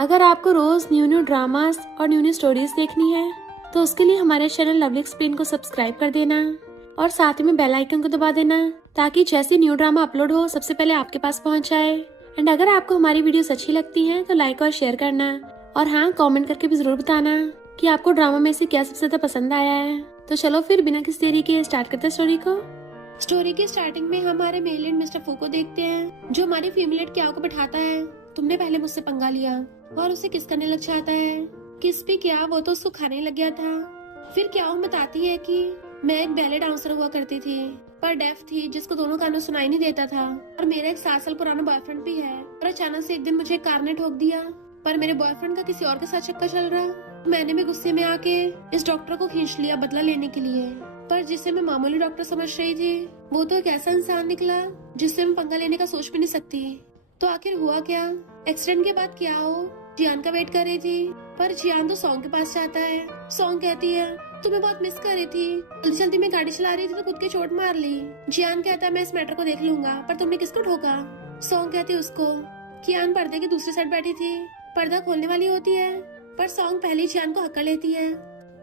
अगर आपको रोज new new dramas और न्यू न्यू स्टोरीज देखनी है तो उसके लिए हमारे चैनल लवली एक्सप्लेन को सब्सक्राइब कर देना और साथ में बेल आइकन को दबा देना ताकि जैसे न्यू ड्रामा अपलोड हो सबसे पहले आपके पास पहुंच जाए। एंड अगर आपको हमारी वीडियोस अच्छी लगती हैं तो लाइक और शेयर करना और हाँ, कमेंट करके भी जरूर बताना कि आपको ड्रामा में से क्या सबसे ज्यादा पसंद आया है। तो चलो फिर बिना किसी देरी के स्टार्ट करते हैं स्टोरी को। स्टोरी की स्टार्टिंग में हमारे मेल मिस्टर फू को देखते हैं जो हमारी फीमेलेट क्या को बैठाता है। तुमने पहले मुझसे पंगा लिया और उसे किस करने लग जाता है। किस भी क्या, वो तो उसको खाने लग गया था। फिर क्या बताती है कि मैं एक बैले डांसर हुआ करती थी पर डेफ थी जिसको दोनों कानों सुनाई नहीं देता था और मेरा एक 7 साल पुराना बॉयफ्रेंड भी है और अचानक से एक दिन मुझे एक कार ने ठोक दिया पर मेरे बॉयफ्रेंड का किसी और के साथ चक्कर चल रहा। मैंने भी गुस्से में आके इस डॉक्टर को खींच लिया बदला लेने के लिए, पर जिसे मैं मामूली डॉक्टर समझ रही थी वो तो एक ऐसा इंसान निकला जिससे मैं पंगा लेने का सोच भी नहीं सकती। तो आखिर हुआ क्या? एक्सीडेंट के बाद क्या हो? जियान का वेट कर रही थी पर जियान तो सॉन्ग के पास जाता है। सॉन्ग कहती है तुम्हें बहुत मिस कर रही थी, जल्दी जल्दी में गाड़ी चला रही थी तो खुद के चोट मार ली। जियान कहता है मैं इस मैटर को देख लूंगा पर तुमने किसको ठोका? सॉन्ग कहती है उसको। कियान पर्दे की दूसरी साइड बैठी थी, पर्दा खोलने वाली होती है पर सॉन्ग पहले जियान को हक्का लेती है।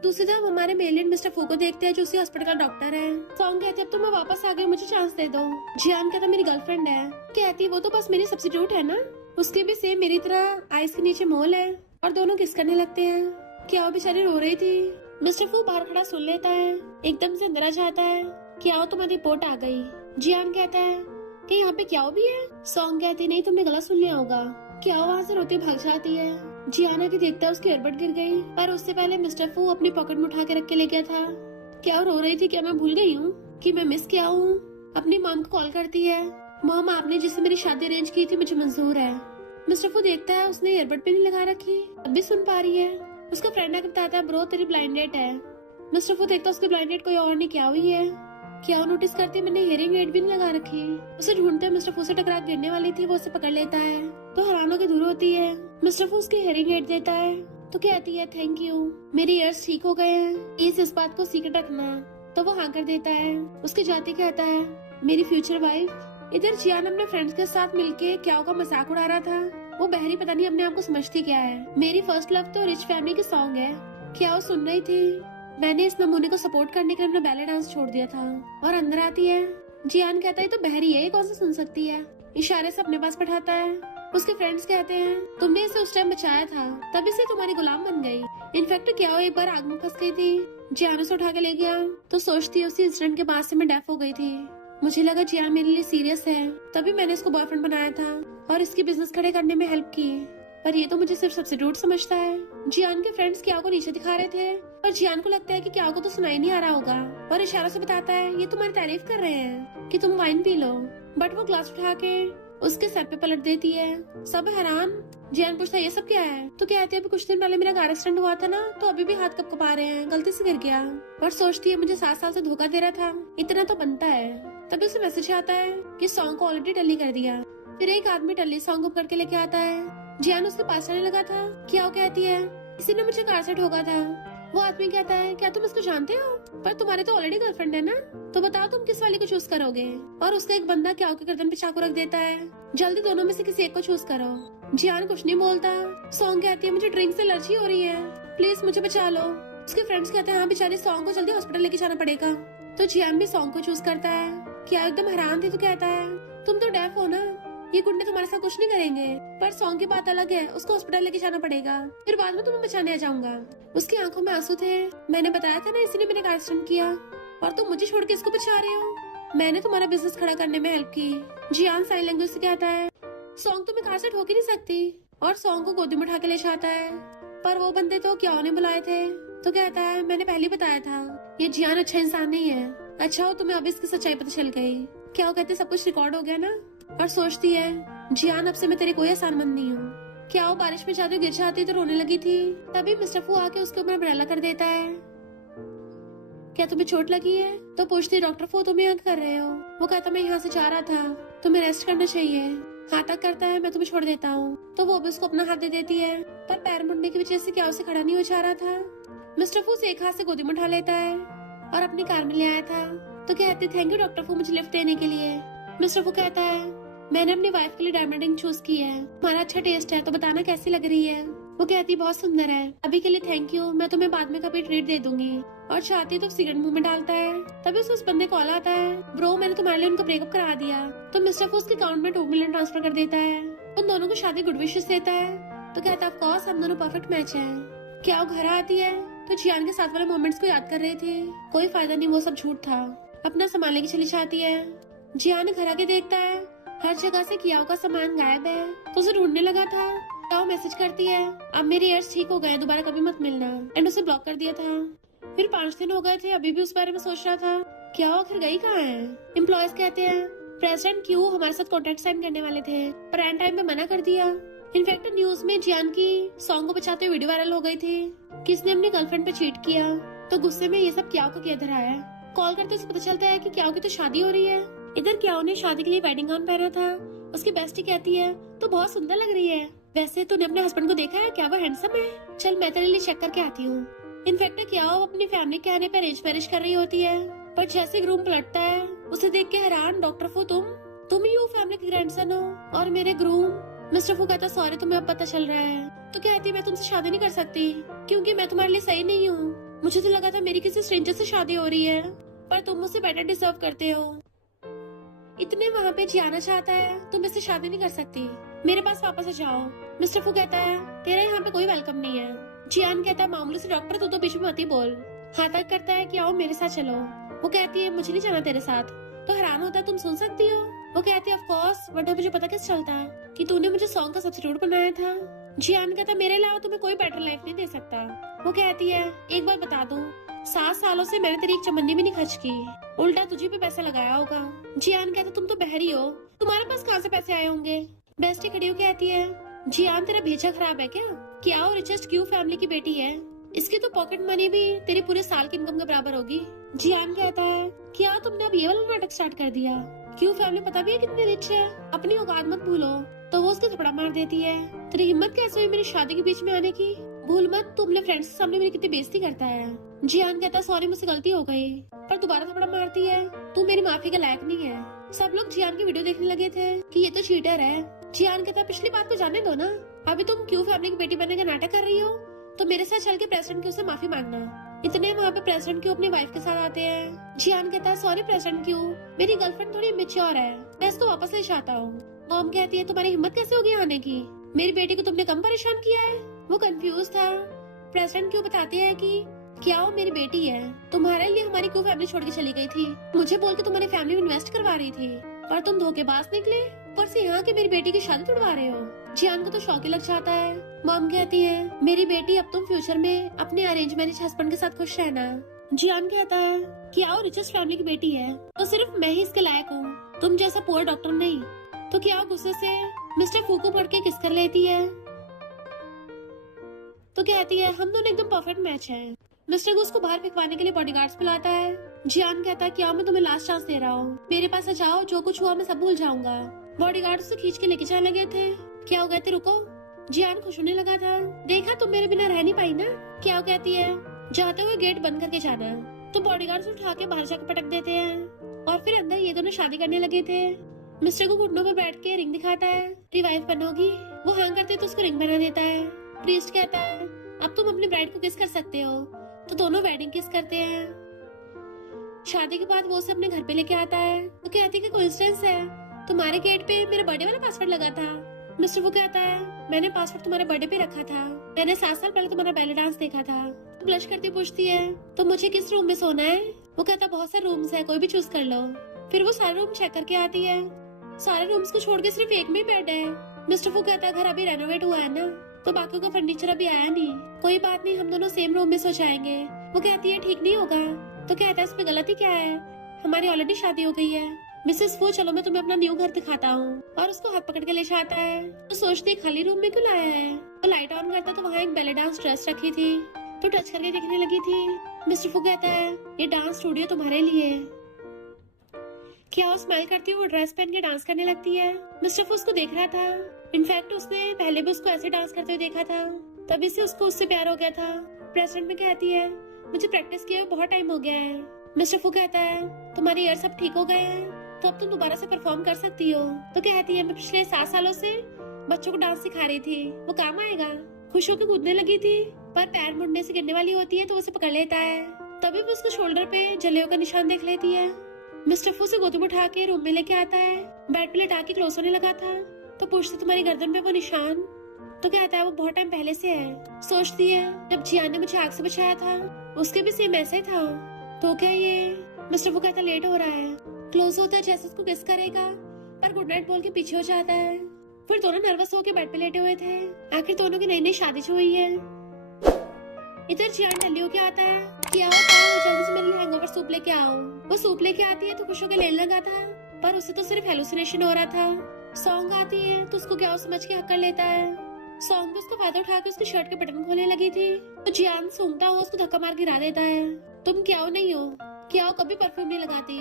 दूसरी तरफ हमारे मेलिन मिस्टर फू को देखते हैं जो उसी हॉस्पिटल का डॉक्टर है। सॉन्ग कहती है अब तो मैं वापस आ गई, मुझे चांस दे दो। जियान कहता मेरी गर्लफ्रेंड है। कहती वो तो बस मेरी सब्स्टिट्यूट है ना, उसकी भी सेम मेरी तरह आइस के नीचे मोल है। और दोनों किस करने लगते हैं। क्या वो बेचारी रो रही थी। मिस्टर फू बाहर खड़ा सुन लेता है, एकदम से अंदर आ जाता है। क्या तुम्हारी रिपोर्ट आ गई? जियान कहता है कि यहाँ पे क्या भी है। सॉन्ग कहती नहीं, तुमने गलत सुन लिया होगा। क्या वहाँ से रोती भाग जाती है। जियाना की देखता है उसकी एयरबड गिर गई पर उससे पहले मिस्टर फू अपनी पॉकेट में उठा के रख के ले गया था। क्या रो रही थी? क्या मैं भूल गई हूँ कि मैं मिस क्या हूँ? अपनी मॉम को कॉल करती है। मॉम, आपने जिससे मेरी शादी अरेंज की थी मुझे मंजूर है। मिस्टर फू देखता है उसने एयरबड भी नहीं लगा रखी, अब भी सुन पा रही है। उसका फ्रेंड आके बताता है ब्रो तेरी ब्लाइंड डेट है। मिस्टर फू देखता है उसकी ब्लाइंड डेट कोई और नहीं क्या हुई है। क्या नोटिस करती मैंने हियरिंग एड भी नहीं लगा रखी। उसे ढूंढते मिस्टर फू से टकरा गिरने वाली थी, वो उसे पकड़ लेता है तो हैरान होकर दूर होती है। मिस्टर फू उसकी हियरिंग एड देता है तो कहती है थैंक यू, मेरे ईयर्स ठीक हो गए हैं, इस बात को सीक्रेट रखना। तो वो हाँ कर देता है। उसके जाते कहता है मेरी फ्यूचर वाइफ। इधर जियान अपने फ्रेंड्स के साथ मिलके क्या का मजाक उड़ा रहा था। वो बहरी पता नहीं अपने आप को समझती क्या है। मेरी फर्स्ट लव तो रिच फैमिली की सॉन्ग है। क्या वो सुन रही थी? मैंने इस नमूने को सपोर्ट करने के लिए अपना बैले डांस छोड़ दिया था। और अंदर आती है। जियान कहता है तो बहरी है, ये कौन सा सुन सकती है। इशारे से अपने पास बैठाता है। उसके फ्रेंड्स कहते हैं तुमने इसे उस टाइम बचाया था तभी से तुम्हारी गुलाम बन गई। इनफैक्ट क्या वो एक बार आग में फंस गई थी, जियान उसे उठा के ले गया तो सोचती है उसी इंसिडेंट के बाद से मैं डेफ हो गई थी। मुझे लगा जियान मेरे लिए सीरियस है, तभी मैंने इसको बॉयफ्रेंड बनाया था और इसकी बिजनेस खड़े करने में हेल्प की, पर ये तो मुझे सिर्फ सब्स्टिट्यूट समझता है। जियान के फ्रेंड्स क्या को नीचे दिखा रहे थे और जियान को लगता है कि क्या को तो सुनाई नहीं आ रहा होगा और इशारों से बताता है ये तुम्हारी तारीफ कर रहे हैं कि तुम वाइन पी लो। बट वो ग्लास उठा के उसके सर पे पलट देती है। सब हैरान। जियान पूछता है ये सब क्या है? तो कहती है अभी कुछ दिन पहले मेरा कार एक्सीडेंट हुआ था ना, तो अभी भी हाथ कपकपा रहे हैं, गलती से गिर गया। और सोचती है मुझे 7 साल से धोखा दे रहा था, इतना तो बनता है। तभी उसे मैसेज आता है कि सॉन्ग को ऑलरेडी टली कर दिया। फिर एक आदमी टली सॉन्ग को करके लेके आता है। जियान उसके पास आने लगा था। क्या वो कहती है इसी ने मुझे कार से ठोका था। वो आदमी कहता है क्या तुम इसको जानते हो? पर तुम्हारे तो ऑलरेडी गर्लफ्रेंड है ना, तो बताओ तुम किस वाली को चूज करोगे। और उसका एक बंदा क्या के गर्दन पे चाकू रख देता है, जल्दी दोनों में से किसी एक को चूज करो। जियान कुछ नहीं बोलता। सॉन्ग कहती है मुझे ड्रिंक से एलर्जी हो रही है, प्लीज मुझे बचा लो। उसके फ्रेंड्स कहते हैं हाँ बेचारी सॉन्ग को जल्दी हॉस्पिटल लेके जाना पड़ेगा। तो जियान भी सॉन्ग को चूज करता है। क्या एकदम हैरान थी तो कहता है तुम तो डेफ हो ना, ये गुंडे तुम्हारे साथ कुछ नहीं करेंगे। पर सॉन्ग की बात अलग है, उसको हॉस्पिटल लेके जाना पड़ेगा, फिर बाद में तुम्हें बचाने आ जाऊंगा। उसकी आंखों में आंसू थे। मैंने बताया था ना इसी ने मेरे कार एक्सीडेंट किया और तुम मुझे छोड़ के इसको बचा रहे हो। मैंने तुम्हारा बिजनेस खड़ा करने में हेल्प की। जियान साइन लैंग्वेज से कहता है सॉन्ग तुम्हें कार से ठोक ही नहीं सकती और सॉन्ग को गोदी में उठा के ले जाता है। पर वो बंदे तो क्या उन्हें बुलाए थे। तो कहता है मैंने पहले बताया था ये जियान अच्छा इंसान नहीं है। अच्छा हो तुम्हें अब इसकी सच्चाई पता चल गई। क्या वो कहते सब कुछ रिकॉर्ड हो गया ना। और सोचती है जियान अब से मैं तेरी कोई आसान बंद नहीं हूँ। क्या वो बारिश में जाते गिर जाती तो रोने लगी थी। तभी मिस्टर फू आके उसके ऊपर अम्ब्रेला कर देता है। क्या तुम्हें चोट लगी है? तो पूछती डॉक्टर फू तुम यहाँ कर रहे हो? वो कहता मैं यहाँ से जा रहा था, तुम्हें रेस्ट करना चाहिए। हाथ तक करता है मैं तुम्हें छोड़ देता हूँ। तो वो भी उसको अपना हाथ दे देती है, पर पैर मुड़ने की वजह से क्या उसे खड़ा नहीं हो जा रहा था। मिस्टर फू से एक हाथ से गोदी में उठा लेता है और अपनी कार में ले आया था। तो कहते थैंक यू डॉक्टर फू मुझे लिफ्ट देने के लिए। मिस्टर फू कहता है मैंने अपनी वाइफ के लिए डायमंड रिंग चूज की है, तुम्हारा अच्छा टेस्ट है तो बताना कैसी लग रही है। वो कहती बहुत सुंदर है, अभी के लिए थैंक यू, मैं तुम्हें बाद में कभी ट्रीट दे दूंगी। और चाहती तो सिगरेट मुंह में डालता है। तभी उस बंदे कॉल आता है, ब्रो मैंने तुम्हारे लिए उनका ब्रेकअप करा दिया। तो मिस्टर फू उसके अकाउंट में 2 मिलियन ट्रांसफर कर देता है। उन दोनों को शादी गुड विशेस देता है। तो कहता ऑफ कोर्स हम दोनों परफेक्ट मैच है। क्या वो घर आती है तो जियान के साथ वाले मोमेंट्स को याद कर रहे थे। कोई फायदा नहीं, वो सब झूठ था। अपना संभालने की चली जाती है। जियान घर आके देखता है हर जगह से कियाओ का सामान गायब है। तो उसे ढूंढने लगा था। कियाओ मैसेज करती है, अब मेरे ईयर्स ठीक हो गए, दोबारा कभी मत मिलना। एंड उसे ब्लॉक कर दिया था। फिर 5 दिन हो गए थे, अभी भी उस बारे में सोच रहा था। क्या वो आखिर गई कहाँ है। एम्प्लॉयज कहते हैं प्रेसिडेंट क्यों हमारे साथ कॉन्ट्रैक्ट साइन करने वाले थे, पर एंड टाइम पे मना कर दिया। इनफैक्ट न्यूज में जियान की सॉन्ग को बचाते हुए वीडियो वायरल हो गई थी, किसने अपनी गर्लफ्रेंड पे चीट किया। तो गुस्से में ये सब कियाओ को किया धरा है। कॉल करते उसे पता चलता है कि कियाओ की तो शादी हो रही है। इधर कियाओ ने शादी के लिए वेडिंग गाउन पहना था। उसकी बेस्टी कहती है तो बहुत सुंदर लग रही है, वैसे तूने अपने हस्बैंड को देखा है, क्या वो हैंडसम है? चल मैं तेरे लिए चेक करके आती हूँ। इनफैक्ट कियाओ अपनी फैमिली के कहने पे अरेंज मैरिज कर रही होती है, पर जैसे ग्रूम पलटता है उसे देख के हैरान, डॉक्टर फू तुम ही वो फैमिली के ग्रैंडसन हो और मेरे ग्रूम। मिस्टर फू कहता सॉरी तुम्हें अब पता चल रहा है। तो कहती मैं तुमसे शादी नहीं कर सकती क्योंकि मैं तुम्हारे लिए सही नहीं हूँ। मुझे तो लगा था मेरी किसी स्ट्रेंजर से शादी हो रही है, पर तुम मुझसे बेटर डिजर्व करते हो। इतने वहाँ पे जियाना चाहता है, तुम इससे शादी नहीं कर सकती, मेरे पास वापस आ जाओ। मिस्टर फू कहता है तेरा यहाँ पे कोई वेलकम नहीं है। जियान कहता है मामूली से डॉक्टर, तू तो बीच में मत ही बोल। हाथ तक करता है कि आओ मेरे साथ चलो। वो कहती है मुझे नहीं जाना तेरे साथ। तो हैरान होता है तुम सुन सकती हो। वो कहती है ऑफ कोर्स, वरना मुझे पता कैसे चलता कि तूने मुझे सॉन्ग का सब्स्टिट्यूट बनाया था। जियान कहता मेरे अलावा तुम्हें कोई बेटर लाइफ नहीं दे सकता। वो कहती है एक बार बता दूं, 7 सालों से मैंने तेरी एक चमन्नी भी नहीं खर्च की, उल्टा तुझे पे पैसा लगाया होगा। जियान कहता तुम तो बहरी हो, तुम्हारे पास कहाँ से पैसे आए होंगे। बेस्टी खड़ी होकर कहती है जियान तेरा भेजा खराब है क्या वो रिचेस्ट क्यू फैमिली की बेटी है, इसकी तो पॉकेट मनी भी तेरी पूरे साल की इनकम के बराबर होगी। जियान कहता है क्या तुमने अब ये वाला नाटक स्टार्ट कर दिया, क्यू फैमिली पता भी है कितनी रिच है, अपनी औकात मत भूलो। तो वो उसको थपड़ा मार देती है, तेरी हिम्मत कैसे हुई मेरी शादी के बीच में आने की, भूल मत तू अपने फ्रेंड्स के सामने मेरी कितनी बेइज्जती करता है। जियान कहता सॉरी मुझसे गलती हो गई, पर दोबारा थपड़ा मारती है, तू मेरी माफी के लायक नहीं है। सब लोग जियान की वीडियो देखने लगे थे कि ये तो चीटर है। जियान कहता पिछली बात को जाने दो ना, अभी तुम क्यू फैमिली की बेटी बनने का नाटक कर रही हो, तो मेरे साथ चल के प्रेसिडेंट क्यू से माफी मांगना। इतने वहाँ पे प्रेसिडेंट क्यू अपनी वाइफ के साथ आते हैं। जियान कहता है सॉरी प्रेसिडेंट क्यू, मेरी गर्लफ्रेंड थोड़ी इमेच्योर है, मैं इसको वापस ले चाहता हूँ। मॉम कहती है तुम्हारी हिम्मत कैसे होगी आने की, मेरी बेटी को तुमने कम परेशान किया है। वो कंफ्यूज था। प्रेसिडेंट क्यू बताते हैं कि क्या वो मेरी बेटी है, तुम्हारे लिए हमारी क्यू फैमिली छोड़ के चली गई थी, मुझे बोल के तुम्हारी फैमिली में इन्वेस्ट करवा रही थी, पर तुम धोखेबाज निकले, ऊपर से यहाँ के मेरी बेटी की शादी तुड़वा रहे हो। जियान को तो शौक ही लग जाता है। मॉम कहती है मेरी बेटी अब तुम फ्यूचर में अपने अरेंज मैरिज हस्बैंड के साथ खुश रहना। जियान कहता है कि आओ रिचेस्ट फैमिली की बेटी है तो सिर्फ मैं ही इसके लायक हूँ, तुम जैसा पुअर डॉक्टर नहीं। तो क्या गुस्से से मिस्टर फू को पढ़ के किस कर लेती है। तो कहती है हम दोनों एकदम परफेक्ट मैच है। मिस्टर गू उसको बाहर फेंकवाने के लिए बॉडीगार्ड्स बुलाता है। जियान कहता है क्या मैं तुम्हें लास्ट चांस दे रहा हूँ, मेरे पास आ जाओ, जो कुछ हुआ मैं सब भूल जाऊंगा। बॉडीगार्ड उसे खींच के लेके जाने लगे थे। क्या हो कहते रुको। जियान खुश होने लगा था, देखा तुम मेरे बिना रह नहीं पाई ना। क्या कहती है जाते हुए गेट बंद करके जाना। तो बॉडीगार्ड उठा के बाहर जाकर पटक देते हैं और फिर अंदर ये दोनों शादी करने लगे थे। मिस्टर को घुटनों पर बैठ के रिंग दिखाता है, रिवाइव बनोगी। वो हाँ करते तो उसको रिंग बना देता है। प्रीस्ट कहता है अब तुम अपनी ब्राइड को किस कर सकते हो, तो दोनों वेडिंग किस करते हैं। शादी के बाद वो उसे अपने घर पे लेके आता है। वो कहती है कि कोइंसिडेंस है, तुम्हारे गेट पे मेरे बर्थडे वाला पासवर्ड लगा था। मिस्टर वो कहता है मैंने पासवर्ड तुम्हारे बर्थडे पे रखा था, मैंने 7 साल पहले तुम्हारा बैले डांस देखा था। तो ब्लश करती पूछती है तो मुझे किस रूम में सोना है। वो कहता बहुत सारे रूम्स है, कोई भी चूज कर लो। फिर वो सारे रूम चेक करके आती है, सारे रूम्स को छोड़ के सिर्फ एक में बेड है। मिस्टर वो कहता है घर अभी रेनोवेट हुआ है ना, तो बाकी का फर्नीचर अभी आया नहीं। कोई बात नहीं, हम दोनों सेम रूम में सो जाएंगे। वो कहती है ठीक नहीं होगा। तो कहता है इसमें गलती क्या है, हमारी ऑलरेडी शादी हो गई है। मिसेस फू चलो मैं तुम्हें अपना न्यू घर दिखाता हूँ, और उसको हाथ पकड़ के ले जाता है। तो सोचती खाली रूम में क्यों लाया है। तो लाइट ऑन करता तो वहाँ एक बेले डांस ड्रेस रखी थी, तो टच करके देखने लगी थी। मिस्टर फू कहता है ये डांस स्टूडियो तुम्हारे लिए। क्या वो स्माइल करती है, वो ड्रेस पहन के डांस करने लगती है। मिस्टर फू उसको देख रहा था, इनफैक्ट उसने पहले भी उसको ऐसे डांस करते हुए देखा था, तभी से उसको उससे प्यार हो गया था। प्रेसिडेंट में कहती है मुझे प्रैक्टिस किए बहुत टाइम हो गया है। मिस्टर फू कहता है तुम्हारे ईयर सब ठीक हो गए हैं। तो अब तुम दोबारा से परफॉर्म कर सकती हो। तो कहती है मैं पिछले 7 सालों से बच्चों को डांस सिखा रही थी, वो काम आएगा। खुश होकर कूदने लगी थी, पर पैर मुड़ने से गिरने वाली होती है तो उसे पकड़ लेता है। तभी वो उसके शोल्डर पे जलेओ का निशान देख लेती है। मिस्टर फू से गोतम उठा के रूम में लेके आता है। बेड पे लेटा के क्लोज होने लगा था तो पूछती तुम्हारी गर्दन पे वो निशान? तो कहता है वो बहुत टाइम पहले से है। सोचती है जब जियान ने मुझे आग से बचाया था उसके भी सेम ऐसा ही था। तो क्या ये? मिस्टर फू कहता लेट हो रहा है। क्लोज होता है जैसे उसको किस करेगा, पर गुड नाइट बोल के पीछे हो जाता है। फिर दोनों नर्वस होकर बेड पे लेटे हुए थे। आखिर दोनों की नई नई शादी हुई है। इधर जियान डल्ली होके आता है। क्या हो जल्दी से मेरे लिए हैंगओवर सूप लेके आओ। वो सूप लेके आती है तो खुश होकर लेने लगा था, पर उससे तो सिर्फ हेलुसिनेशन हो रहा था। सॉन्ग आती है तो उसको क्या समझ के हक कर लेता है। सॉन्ग भी उसका फायदा उठा के उसकी शर्ट के बटन खोलने लगी थी तो जियान सूंघता हुआ उसको धक्का मार गिरा देता है। तुम क्या हो नहीं हो? क्या हो कभी परफ्यूम नहीं लगाती?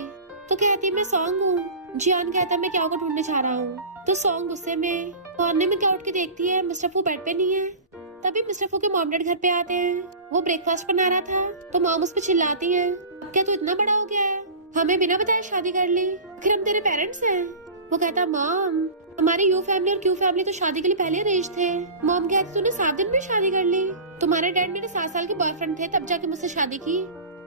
तो कहती मैं सॉन्ग हूँ। जियान कहता मैं क्या को ढूंढने जा रहा हूँ। तो सॉन्ग गुस्से में कोने में क्या उठ के देखती है मिस्टर फू बेड पे नहीं है। तभी मिस्टर फू के मॉम डैड घर पे आते हैं। वो ब्रेकफास्ट बना रहा था तो मॉम उस पर चिल्लाती है क्या तू इतना बड़ा हो गया है, हमें बिना बताए शादी कर ली, आखिर हम तेरे पेरेंट्स हैं। वो कहता मॉम हमारी यू फैमिली और क्यू फैमिली तो शादी के लिए पहले अरेंज थे। मॉम कहती तूने 7 दिन में शादी कर ली, तुम्हारे डैड मेरे 7 साल के बॉयफ्रेंड थे तब जाके मुझसे शादी की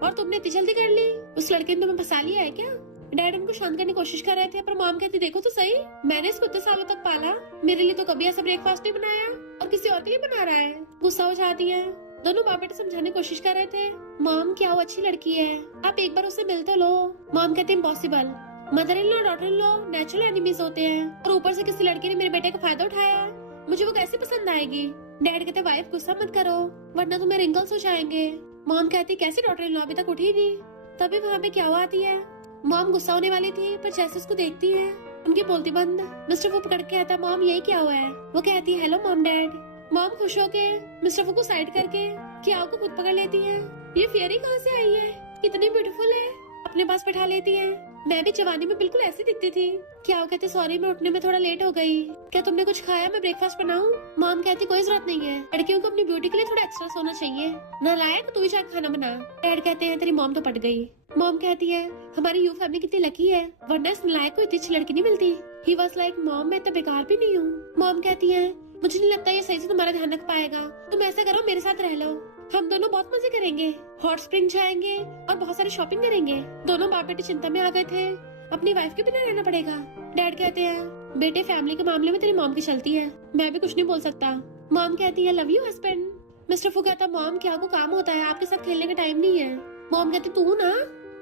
और तुमने इतनी जल्दी कर ली, उस लड़के ने तुम्हें फंसा लिया है क्या? डैड उनको शांत करने की कोशिश कर रहे थे पर मॉम कहती देखो तो सही, मैंने इसको इतने सालों तक पाला, मेरे लिए तो कभी ऐसा ब्रेकफास्ट नहीं बनाया और किसी और के लिए बना रहा है। गुस्सा हो जाती है। दोनों बाप बेटे समझाने की कोशिश कर रहे थे। मॉम क्या वो अच्छी लड़की है, आप एक बार उससे मिल तो लो। मॉम कहती impossible, mother in law daughter in law natural enemies होते हैं और ऊपर से किसी लड़के ने मेरे बेटे का फायदा उठाया, मुझे वो कैसे पसंद आएगी। डैड कहते वाइफ गुस्सा मत करो वरना तुम्हें रिंकल्स हो जाएंगे। मॉम कहती कैसे डॉटर इन लॉ अभी तक उठी नहीं। तभी वहाँ पे क्या हुआ आती है। मॉम गुस्सा होने वाली थी पर जैसे उसको देखती है उनकी बोलती बंद। मिस्टर फू पकड़ के आता मॉम यही क्या हुआ है। वो कहती है हेलो मॉम डैड। मॉम खुश होके मिस्टर फू को साइड करके क्या को खुद पकड़ लेती है। ये फेयरी कहाँ से आई है, इतनी ब्यूटीफुल है, अपने पास बैठा लेती है। मैं भी जवानी में बिल्कुल ऐसी दिखती थी। क्या कहते सॉरी मैं उठने में थोड़ा लेट हो गई, क्या तुमने कुछ खाया, मैं ब्रेकफास्ट बनाऊं? मॉम कहती कोई जरूरत नहीं है, लड़कियों को अपनी ब्यूटी के लिए थोड़ा एक्स्ट्रा सोना चाहिए, नालायक तू ही जाकर खाना बना। डैड कहते हैं तेरी मॉम तो पट गई। मॉम कहती है हमारी यू फैमिली कितनी लकी है वरना इस नालायक को इतनी अच्छी लड़की नहीं मिलती। ही वाज लाइक मॉम मैं तो बेकार भी नहीं हूँ। मॉम कहती है मुझे नहीं लगता ये सही से तुम्हारा ध्यान रख पाएगा, तुम ऐसा करो मेरे साथ रह लो, हम दोनों बहुत मजे करेंगे, हॉट स्प्रिंग जाएंगे और बहुत सारी शॉपिंग करेंगे। दोनों बाप बेटे चिंता में आ गए थे, अपनी वाइफ के बिना रहना पड़ेगा। डैड कहते हैं बेटे फैमिली के मामले में तेरी मॉम की चलती है, मैं भी कुछ नहीं बोल सकता। मॉम कहती है लव यू हस्बैंड। मिस्टर फू कहता मॉम क्या को काम होता है, आपके साथ खेलने का टाइम नहीं है। मॉम कहती तू ना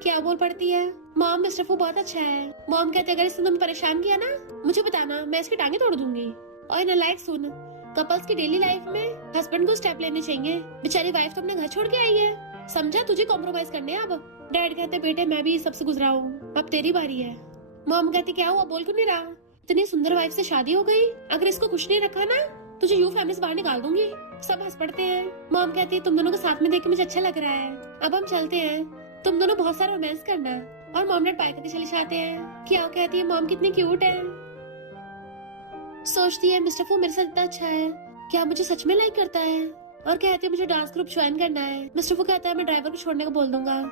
क्या बोल पड़ती है। मॉम मिस्टर फू बहुत अच्छा है। मॉम कहते अगर इसने तुम्हें परेशान किया ना मुझे बताना, मैं इसकी टांगे तोड़ दूंगी। और नालायक सुन, कपल्स की डेली लाइफ में हस्बैंड को स्टेप लेने चाहिए, बेचारी वाइफ तो अपना घर छोड़ के आई है, समझा, तुझे कॉम्प्रोमाइज करने हैं अब। डैड कहते बेटे मैं भी सबसे गुजरा हूँ, अब तेरी बारी है। मॉम कहती क्या हुआ बोल क्यों नहीं रहा, इतनी सुंदर वाइफ से शादी हो गई, अगर इसको खुश नहीं रखा ना तुझे यू फैमिली से बाहर निकाल दूंगी। सब हंस पड़ते हैं। मॉम कहती है तुम दोनों को साथ में देख के मुझे अच्छा लग रहा है, अब हम चलते हैं, तुम दोनों बहुत सारा रोमांस करना। और मॉम डैड बाय करके चले जाते हैं। क्या कहती है मॉम कितनी क्यूट है। सोचती है मिस्टर फू मेरे साथ इतना अच्छा है, क्या मुझे सच में लाइक करता है। और कहती है मुझे डांस ग्रुप ज्वाइन करना है। मिस्टर फू कहता है मैं ड्राइवर को छोड़ने को बोल दूंगा।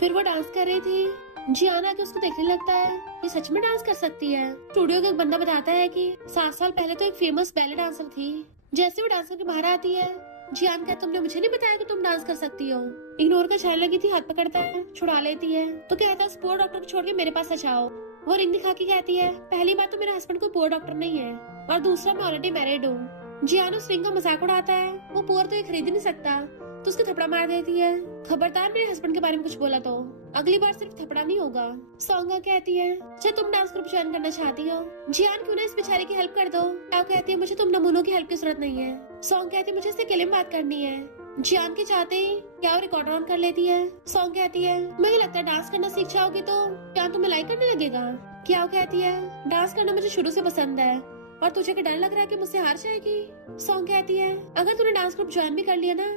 फिर वो डांस कर रही थी, जियान आके उसको देखने लगता है ये सच में डांस कर सकती है। स्टूडियो का एक बंदा बताता है कि 7 साल पहले तो एक फेमस बैले डांसर थी। जैसे वो डांस करके बाहर आती है जियान कहता तुमने मुझे नहीं बताया कि तुम डांस कर सकती हो। इग्नोर कर चलने लगी थी, हाथ पकड़ता है, छुड़ा लेती है। तो कहता है स्पोर्ट डॉक्टर को छोड़ के मेरे पास आ जाओ। वो रिंग दिखा के कहती है पहली बात तो मेरा हस्बैंड कोई पुअर डॉक्टर नहीं है और दूसरा मैं ऑलरेडी मैरिड हूँ। जियान उस रिंग का मजाक उड़ाता है, वो पुअर तो ये खरीद ही नहीं सकता, तो उसको थपड़ा मार देती है। खबरदार मेरे हस्बैंड के बारे में कुछ बोला तो अगली बार सिर्फ थपड़ा नहीं होगा। सोंगा कहती है अच्छा तुम डांस ग्रुप ज्वाइन करना चाहती हो, जियान क्यों ना इस बेचारे की हेल्प कर दो। क्या कहती है मुझे तुम नमूनों की हेल्प की जरूरत नहीं है। सोंग कहती है मुझे इससे अकेले में बात करनी है। जियान के चाहते ही क्या रिकॉर्ड ऑन कर लेती है। सोंग कहती है मुझे लगता है डांस करना सीख जाओगी तो क्या तुम्हें लाइक करने लगेगा। क्या कहती है डांस करना मुझे शुरू से पसंद है और तुझे क्या डर लग रहा है कि मुझसे हार जाएगी। सोंग कहती है अगर तूने डांस ग्रुप ज्वाइन भी कर लिया ना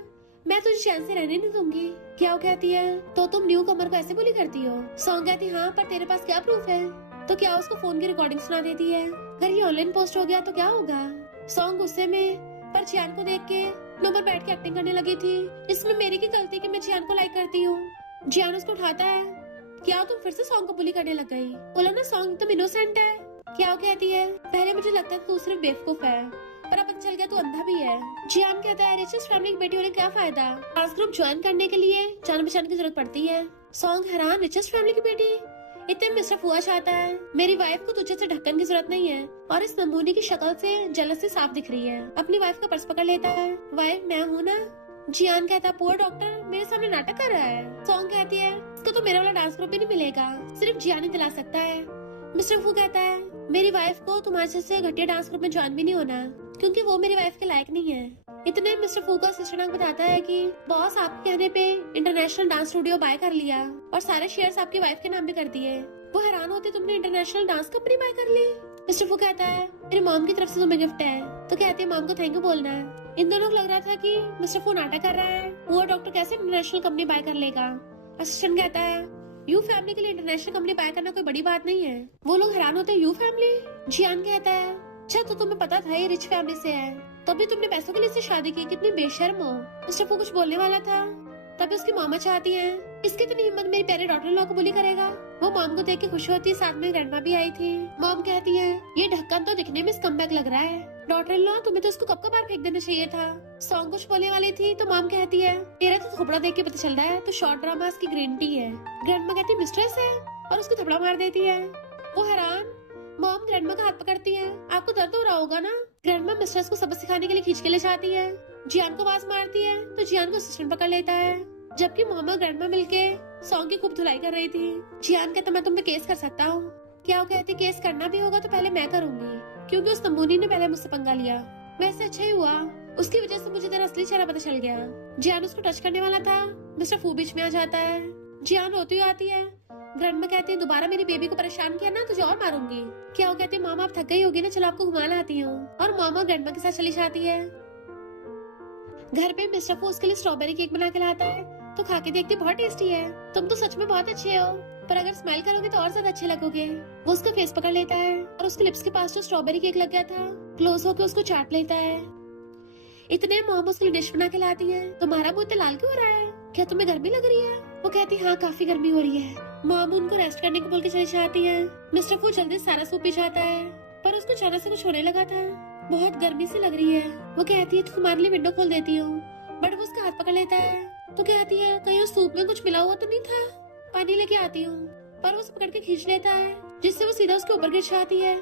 मैं तुझे चैन से रहने नहीं दूंगी। क्या कहती है तो तुम न्यू कमर को ऐसे बोली करती हो। सोंग कहती हाँ पर तेरे पास क्या प्रूफ है। तो क्या उसको फोन की रिकॉर्डिंग सुना देती है। अगर ये ऑनलाइन पोस्ट हो गया तो क्या होगा। सोंग गुस्से में पर जियान को देख के नंबर बैठ के एक्टिंग करने लगी थी। इसमें मेरी की गलती कि मैं जियान को लाइक करती हूँ। जियान उसको उठाता है, क्या तुम फिर से सॉन्ग को बुली करने लग गई? बोला ना सॉन्ग एकदम इनोसेंट है। क्या कहती है, पहले मुझे लगता था तू सिर्फ बेवकूफ है, पर अब पता चल गया तू अंधा भी है। जियान कहता है रिचेस्ट फैमिली की बेटी होने क्या फायदा, डांस ग्रुप ज्वाइन करने के लिए जान पहचान की जरूरत पड़ती है। सॉन्ग हैरान, रिचेस्ट फैमिली की बेटी? इतने मिस्टर फुआ चाहता है। मेरी वाइफ को तुझे से ढक्कन की जरूरत नहीं है, और इस नमूने की शक्ल से जलसी साफ दिख रही है। अपनी वाइफ का पर्स पकड़ लेता है। वाइफ मैं हूँ ना? जियान कहता है पुअर डॉक्टर मेरे सामने नाटक कर रहा है। सॉन्ग कहती है इसको तो मेरा वाला डांस ग्रुप भी नहीं मिलेगा, सिर्फ जियान ही दिला सकता है। मिस्टर फू कहता है मेरी वाइफ को तुम्हारे जैसे घटिया डांस ग्रुप में ज्वाइन भी नहीं होना, क्योंकि वो मेरी वाइफ के लायक नहीं है। इतने मिस्टर फू का असिस्टेंट बताता है कि बॉस आपके कहने पे इंटरनेशनल डांस स्टूडियो बाय कर लिया और सारे शेयर्स आपकी वाइफ के नाम पे कर दिए। वो हैरान होते तुमने इंटरनेशनल डांस कंपनी बाय कर ली। मिस्टर फू कहता है मेरी मॉम की तरफ से तुम्हें गिफ्ट है, तो कहती है मॉम को थैंक यू बोलना है। इन दोनों को लग रहा था कि मिस्टर फू नाटक कर रहा है, वो डॉक्टर कैसे इंटरनेशनल कंपनी बाय कर लेगा। असिस्टेंट कहता है यू फैमिली के लिए इंटरनेशनल कंपनी बाय करना कोई बड़ी बात नहीं है। वो लोग हैरान होते हैं यू फैमिली? जियान कहता है अच्छा तो तुम्हें पता था ये रिच फैमिली से है, तभी तुमने पैसों के लिए इससे शादी की, कितनी बेशर्म हो। मिस्टर फू कुछ बोलने वाला था, तभी उसकी मामा चाहती है इसकी इतनी हिम्मत मेरी प्यारे डॉटर लॉ को बुली करेगा। वो मॉम को देख के खुश होती है, साथ में ग्रैंडमा भी आई थी। मॉम कहती है ये ढक्कन तो दिखने में स्कम्बैक लग रहा है, डॉटर लॉ तुम्हें तो उसको कब का बाहर फेंक देना चाहिए था। सॉन्ग कुछ बोलने वाली थी तो मॉम कहती है तेरा तो थोपड़ा देख के पता चल रहा है तो शॉर्ट ड्रामास की ग्रेंटी है। ग्रैंडमा कहती है मिस्ट्रेस है और उसको थोपड़ा मार देती है। वो हैरान। मॉम ग्रैंडमा का हाथ पकड़ती है, आपको दर्द हो रहा होगा ना। ग्रैंडमा मिस्ट्रेस को सबक सिखाने के लिए खींच के ले जाती है। जियान को आवाज मारती है तो जियान को असिस्टेंट पकड़ लेता है, जबकि मॉम और ग्रैंडमा मिलके सॉन्ग की खूब धुलाई कर रही थी। जियान कहता मैं तुम पे केस कर सकता हूँ। क्या वो कहती केस करना भी होगा तो पहले मैं करूंगी, क्योंकि उस तंबूनी ने पहले मुझसे पंगा लिया। वैसे अच्छा ही हुआ, उसकी वजह से मुझे तेरा असली चेहरा पता चल गया। जियान उसको टच करने वाला था, मिस्टर फू बीच में आ जाता है। जियान रोती हुई आती है। ग्रैंडमा कहती है दोबारा मेरी बेबी को परेशान किया ना तुझे और मारूंगी। क्या वो कहती है मामा आप थक गई होगी ना, चलो आपको घुमा लाती हूँ। और मामा ग्रैंडमा के साथ चली जाती है। घर पे मिस्टर फू उसके लिए स्ट्रॉबेरी केक बना के लाता है, तो खा के देखती बहुत टेस्टी है। तुम तो सच में बहुत अच्छे हो, पर अगर स्माइल करोगे तो और ज्यादा अच्छे लगोगे। वो उसका फेस पकड़ लेता है और उसके लिप्स के पास जो स्ट्रॉबेरी केक लग गया था क्लोज होकर उसको चाट लेता है। इतने मॉम उसके लिए डिश बना के लाती है। तुम्हारा मुंह इतना लाल क्यों हो रहा है, क्या तुम्हें गर्मी लग रही है? वो कहती हाँ काफी गर्मी हो रही है। मॉम उनको रेस्ट करने को बोल के चली जाती है। मिस्टर फू जल्दी सारा सूप पी जाता है, पर उसको अचानक से कुछ होने लगा था, बहुत गर्मी सी लग रही है। वो कहती है तो तुम्हारे लिए विंडो खोल देती हूँ, बट वो उसका हाथ पकड़ लेता है। तो कहती है कहीं उस सूप में कुछ मिला हुआ तो नहीं था, पानी लेके आती हूँ। पर वो उसे पकड़ के खींच लेता है, जिससे वो सीधा उसके ऊपर गिर जाती है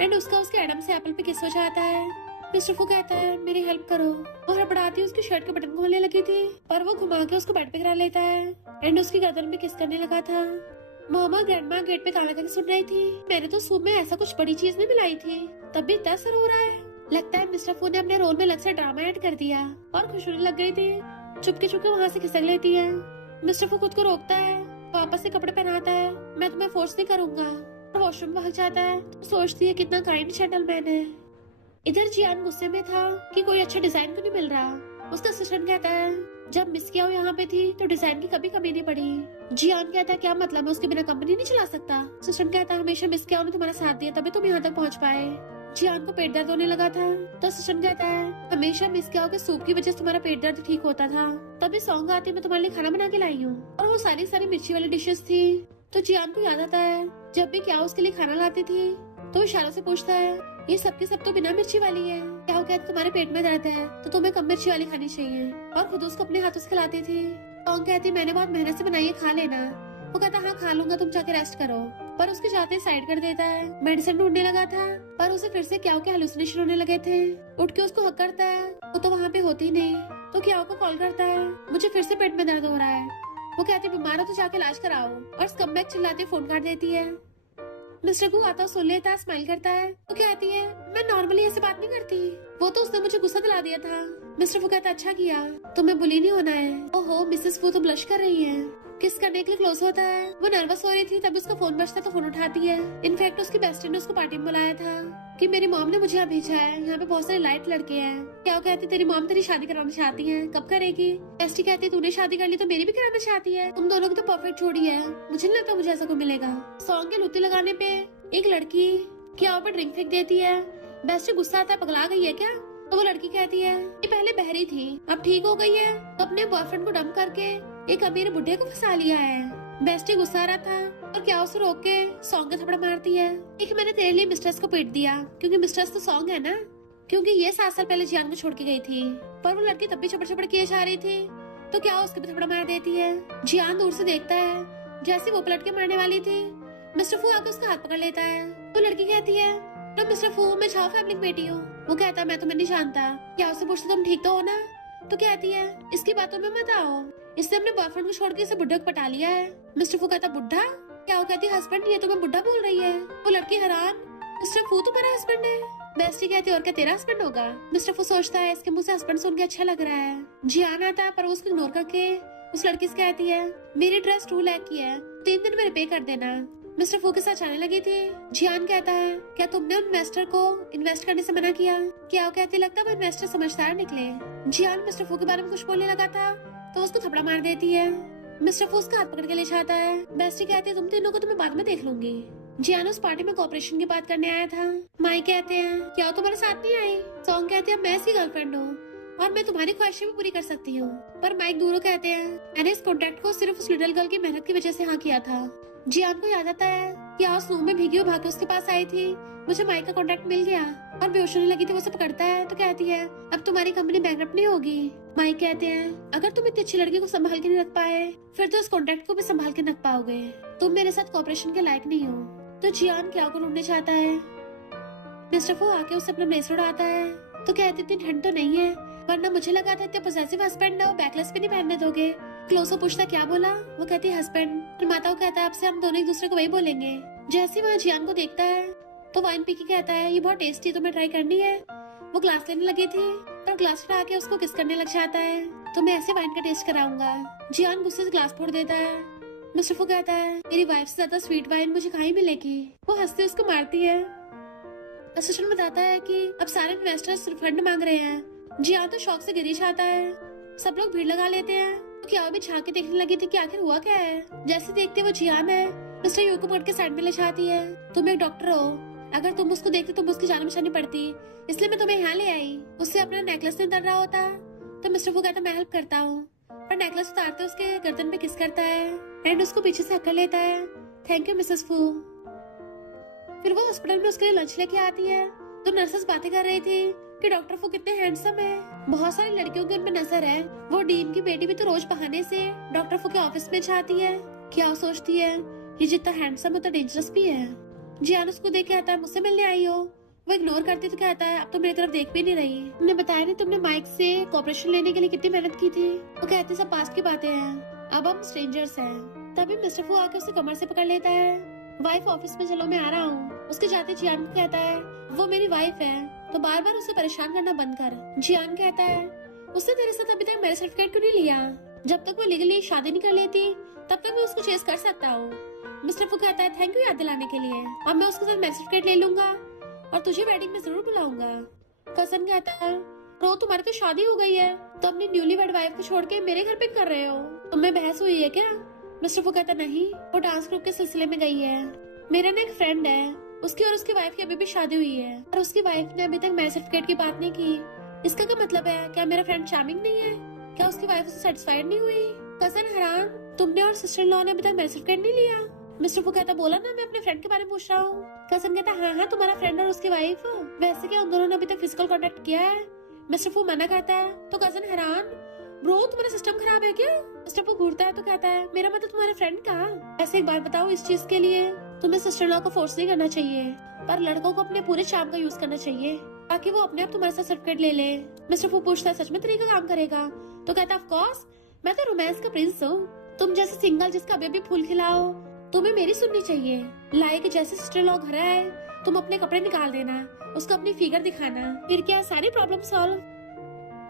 एंड उसका उसके एडम से एप्पल पे किस हो जाता है। मिस्टर फू कहता है मेरी हेल्प करो, और हड़बड़ाती उसकी शर्ट के बटन खोलने लगी थी, पर वो घुमा के उसको बेड पे गिरा लेता है एंड उसकी गर्दन पे किस करने लगा था। मामा ग्रैंडमा गेट पे काना करके सुन रही थी। मैंने तो सूप में ऐसा कुछ बड़ी चीज नहीं मिलाई थी, तब भी इतना असर हो रहा है। लगता है मिस्टर फू ने अपने रोल में अलग से ड्रामा ऐड कर दिया और खुश होने लग गई थी। चुपके चुपके वहाँ से खिसक लेती है। मिस्टर फू खुद को रोकता है, वापस से कपड़े पहनाता है। मैं तुम्हें फोर्स नहीं करूंगा। वॉशरूम भाग जाता है तो सोचती है कितना काइंड जेंटलमैन है। इधर जियान गुस्से में था कि कोई अच्छा डिजाइन क्यों नहीं मिल रहा। उसका असिस्टेंट कहता है जब मिस किया यहाँ पे थी तो डिजाइन की कभी कमी नहीं पड़ी। जियान कहता है क्या मतलब है, उसके बिना कंपनी नहीं चला सकता। असिस्टेंट कहता है हमेशा मिस किया ने तुम्हारा साथ दिया तभी तुम यहाँ तक पहुँच पाए। जियान को पेट दर्द होने लगा था तो असिस्टेंट कहता है हमेशा मिस किया के सूप की वजह से तुम्हारा पेट दर्द ठीक होता था, तभी सॉन्ग आती मैं तुम्हारे लिए खाना बना के लाई हूँ। और वो सारी सारी मिर्ची वाली डिशेस थी। तो जियान को याद आता है जब भी क्या उसके लिए खाना लाती थी तो इशारों से पूछता है ये सबके सब तो बिना मिर्ची वाली है। क्या वो कहते तुम्हारे पेट में दर्द है तो तुम्हें कम मिर्ची वाली खानी चाहिए, और खुद उसको अपने हाथों से खिलाती थी। सॉन्ग कहती मैंने बहुत मेहनत से बनाई है, खा लेना। वो कहता हाँ खा लूंगा, तुम जाके रेस्ट करो। पर उसके जाते साइड कर देता है। मेडिसिन ढूंढने लगा था पर उसे फिर से क्या हेलुसिनेशन होने लगे थे। उठ के उसको हक करता है, वो तो वहाँ पे होती नहीं। तो क्या को कॉल करता है मुझे फिर से पेट में दर्द हो रहा है। वो कहती बीमार हो तो जाके इलाज कराओ, और स्कमबैक चिल्लाते फोन काट देती है। मिस्टर गू आता सुन लेता है, स्माइल करता है। तो कहती है मैं नॉर्मली ऐसे बात नहीं करती, वो तो उसने मुझे गुस्सा दिला दिया था। मिस्टर फू कहता अच्छा किया, तुम्हें बुली नहीं होना है। ओहो मिसेस फू तो ब्लश कर रही है। किस करने के लिए क्लोज होता है। वो नर्वस हो रही थी तभी उसका फोन बजता तो फोन उठाती है। इनफैक्ट उसकी बेस्ट फ्रेंड ने उसको पार्टी में बुलाया था कि मेरी मॉम ने मुझे यहाँ भेजा है, यहाँ पे बहुत सारे लाइट लड़के हैं। क्या कहती तेरी मॉम तेरी शादी कराना चाहती है, कब करेगी? बेस्टी कहती तूने शादी कर ली तो मेरी भी कराना चाहती है, तुम दोनों की तो परफेक्ट जोड़ी है, मुझे नहीं लगता मुझे ऐसा कोई मिलेगा। सॉन्ग के लुत्ती लगाने पे एक लड़की क्या पे ड्रिंक फेंक देती है। बेस्टी गुस्सा आता है पगला गई है क्या? तो वो लड़की कहती है ये पहले बहरी थी अब ठीक हो गई है, तो अपने बॉयफ्रेंड को डंप करके एक अमीर बुढ़े को फंसा लिया है। बेस्टी गुस्सा आ रहा था और क्या उसे रोक के सॉन्ग का थप्पड़ मारती है कि मैंने तेरे लिए मिस्ट्रेस को पीट दिया, क्योंकि मिस्ट्रेस तो सॉन्ग है ना, क्योंकि ये 7 साल पहले जियान को छोड़ के गई थी, पर वो लड़की तब भी चपड़ चपड़ किए जा रही थी, तो क्या उसके भी थप्पड़ मार देती है। जियान दूर से देखता है, जैसे वो पलट के मारने वाली थी, मिस्टर फू आके उसका हाथ पकड़ लेता है। तो लड़की कहती है, तो मिस्टर फू, मैं छाव फैमिली की बेटी हूँ। वो कहता है, मैं तुम्हें नहीं जानता। क्या उससे पूछते तुम ठीक तो हो ना? तो कहती है, इसकी बातों में मत आओ, इसने अपने बॉयफ्रेंड को छोड़ के इसे बुड्ढे को पटा लिया है। मिस्टर फू कहता, बुड्ढा? क्या? वो कहती है, हस्बैंड, ये तुम्हें बुड्ढा बोल रही है। वो लड़की हैरान, मिस्टर फू तुम्हारा हस्बैंड है? बेस्टी कहती है, और क्या तेरा हस्बैंड होगा? मिस्टर फू सोचता है, इसके मुंह से हस्बैंड सुन के अच्छा लग रहा है। जियान आता है, पर वो उसको इग्नोर करके उस लड़की से कहती है, मेरी ड्रेस 2 लाख की है, 3 दिन में रिपे कर देना। मिस्टर फू के साथ जाने लगी थी। जियान कहता है, क्या तुमने उन इन्वेस्टर को इन्वेस्ट करने से मना किया? क्या? वो कहती, लगता है वो इन्वेस्टर समझदार निकले। जियान मिस्टर फू के बारे में कुछ बोलने लगा था, तो उसको थप्पड़ मार देती है। मिस्टर फू उसका हाथ पकड़ के ले जाता है। बेस्टी कहती है, तुम तीनों को तो मैं बाद में देख लूंगी। जियान उस पार्टी में कोऑपरेशन की बात करने आया था। माइक कहते हैं, क्या वो तुम्हारे साथ नहीं आई? सॉन्ग कहते हैं, मैं इसकी गर्लफ्रेंड हूँ और मैं तुम्हारी ख्वाहिशें भी पूरी कर सकती हूँ। पर माइक दूरों कहते हैं, मैंने इस कॉन्ट्रैक्ट को सिर्फ उस लिटिल गर्ल की मेहनत की वजह से हाँ किया था। जियान को याद आता है कि आज स्नो में भीगी हुई भाग के उसके पास आई थी, मुझे माइक का कॉन्ट्रैक्ट मिल गया, और बेहोश होने लगी थी। वो उसे पकड़ता है तो कहती है, अब तुम्हारी कंपनी बैंकरप्ट नहीं होगी। माइक कहते हैं, अगर तुम इतनी अच्छी लड़की को संभाल के नहीं रख पाए, फिर तो इस कॉन्ट्रैक्ट को भी संभाल के रख पाओगे। तुम मेरे साथ कॉपरेशन के लायक नहीं हो। तो जियान क्या को ढूंढने चाहता है। मिस्टर फू आके उससे अपना ब्रेसलेट उड़ाता है, तो कहती, इतनी ठंड तो नहीं है, वरना मुझे लगा था इतने पॉसेसिव हस्बैंड और बैकलेस भी नहीं पहनने दोगे। क्लोसो पूछता, क्या बोला? वो कहती है, हस्बैंड। माता को कहता है, अब से हम दोनों एक दूसरे को वही बोलेंगे। जैसे वह जियान को देखता है तो वाइन पी के कहता है, ये बहुत टेस्टी, तुम्हें ट्राई करनी है? वो ग्लास लेने लगी थी, पर ग्लास उठा के उसको किस करने लग जाता है। तो मैं ऐसे वाइन का टेस्ट कराऊंगा। जियान गुस्से से ग्लास फोड़ देता है। मिस्टर फू कहता है, मेरी वाइफ से ज्यादा स्वीट वाइन मुझे कहीं मिलेगी। वो हंसते उसको मारती है। असिस्टेंट बताता है कि अब सारे इन्वेस्टर्स रिफंड मांग रहे हैं। जियान तो शौक से गिरी जाता है। सब लोग भीड़ लगा लेते हैं। तो क्या भी झांक के देखने लगी थी कि आखिर हुआ क्या है। जैसे देखते वो जियान है, मिस्टर यू को पकड़ के साइड में ले जाती है। तुम एक डॉक्टर हो, अगर तुम उसको देखते तो उसकी जान बचानी पड़ती, इसलिए मैं तुम्हें यहाँ ले आई। उससे अपना नेकलेस नहीं उतर रहा होता। तो मिस्टर फू कहता, मैं हेल्प करता हूँ, पर नेकलेस उतारते उसके गर्दन पे किस करता है एंड उसको पीछे से हक्कर लेता है। थैंक यू मिसेस फू। फिर वो हॉस्पिटल में उसके लिए लंच लेके आती है। तो नर्सेस बातें कर रही थी कि डॉक्टर फू कितने हैंडसम है, बहुत सारी लड़कियों की उनपे नजर है। वो डीन की बेटी भी तो रोज बहाने से डॉक्टर फू के ऑफिस में जाती है। क्या सोचती है, ये जितना हैंडसम उतना डेंजरस भी है। जियान उसको देख के आता है, मुझसे मिलने आई हो? वो इग्नोर करती तो कहता है, अब तो मेरी तरफ देख भी नहीं रही। तुमने बताया नहीं तुमने माइक से कॉपरेशन लेने के लिए कितनी मेहनत की थी। वो कहती, सब पास्ट की बातें हैं, अब हम स्ट्रेंजर्स हैं। तभी मिस्टर फू आके उसकी कमर से पकड़ लेता है। वाइफ ऑफिस में, चलो मैं आ रहा हूँ। उसके जाते जियान को कहता है, वो मेरी वाइफ है, तो बार बार उसे परेशान करना बंद कर। जियान कहता है, उसने तेरे साथ अभी तक मैरिज सर्टिफिकेट क्यों नहीं लिया? जब तक वो लीगली शादी नहीं कर लेती तब तक मैं उसको चेस कर सकता हूँ। मिस्टर फू कहता है, थैंक यू याद दिलाने के लिए। अब मैं उसके साथ मैरिज सर्टिफिकेट ले लूंगा और तुझे वेडिंग में जरूर बुलाऊंगा। कसन कहता है, रो तुम्हारी तो शादी हो गई है, तो अपनी न्यूली वेड वाइफ को छोड़ के मेरे घर पे कर रहे हो? तुम्हें बहस हुई है क्या? मिस्टर फू कहता, नहीं, वो डांस ग्रुप के सिलसिले में गई है। मेरा ना एक फ्रेंड है, उसकी और उसकी वाइफ की अभी भी शादी हुई है, और उसकी वाइफ ने अभी तक मैरिज सर्टिफिकेट की बात नहीं की। इसका क्या मतलब है? क्या मेरा फ्रेंड चार्मिंग नहीं है? क्या उसकी वाइफ उससे सेटिस्फाइड नहीं हुई? कजन हैरान, तुमने और सिस्टर इन लॉ ने अभी तक मैरिज सर्टिफिकेट नहीं लिया? मिस्टर फू कहता, बोला ना मैं अपने फ्रेंड के बारे में पूछ रहा हूँ। कजन कहता, हाँ, तुम्हारा फ्रेंड और उसकी वाइफ, वैसे क्या उन दोनों ने अभी तक फिजिकल कॉन्टेक्ट किया है? मिस्टर फू मना करता है। तो कजन हैरान, ब्रो तुम्हारा सिस्टम खराब है क्या? मिस्टर फू घूरता है तो कहता है, मेरा मतलब तुम्हारा फ्रेंड कहाँ? ऐसे एक बात बताओ, इस चीज के लिए तुम्हें सिस्टर लॉ को फोर्स नहीं करना चाहिए, पर लड़कों को अपने पूरे चार्म का यूज करना चाहिए ताकि वो अपने आप तुम्हारे साथ सर्टिफिकेट ले ले। मिस्टर फू पूछता है, सच में तरीका काम करेगा? तो कहता, ऑफ कोर्स, मैं तो रोमांस का प्रिंस हूँ। तुम जैसे सिंगल जिसका अभी भी फूल खिलाओ, तुम्हें मेरी सुननी चाहिए। लाइक जैसे सिस्टर लॉ घर आए, तुम अपने कपड़े निकाल देना, उसको अपनी फिगर दिखाना, फिर क्या सारी प्रॉब्लम सॉल्व।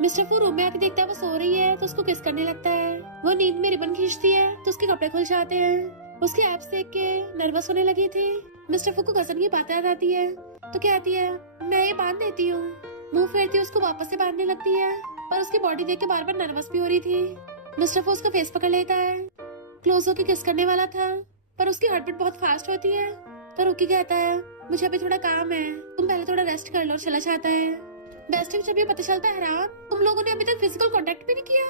मिस्टर फू रूम में आके देखता है वो सो रही है, तो उसको किस करने लगता है। वो नींद में रिबन खींचती है तो उसके कपड़े खुल जाते हैं। उसके एब्स देख के नर्वस होने लगी थी। मिस्टर फू को कजन की बातें याद आती है, तो कहती है, मैं ये बांध देती हूँ। मुंह फेरती उसको वापस से बांधने लगती है, पर उसकी बॉडी देख के बार बार नर्वस भी हो रही थी। मिस्टर फू उसका फेस पकड़ लेता है। क्लोज होके किस करने वाला था, पर उसकी हार्टबीट बहुत फास्ट होती है, तो रुकी कहता है, मुझे अभी थोड़ा काम है, तुम पहले थोड़ा रेस्ट कर लो, और चला जाता है। बेस्टी को जब ये पता चलता है, हैरान, तुम लोगों ने अभी तक फिजिकल कांटेक्ट भी नहीं किया?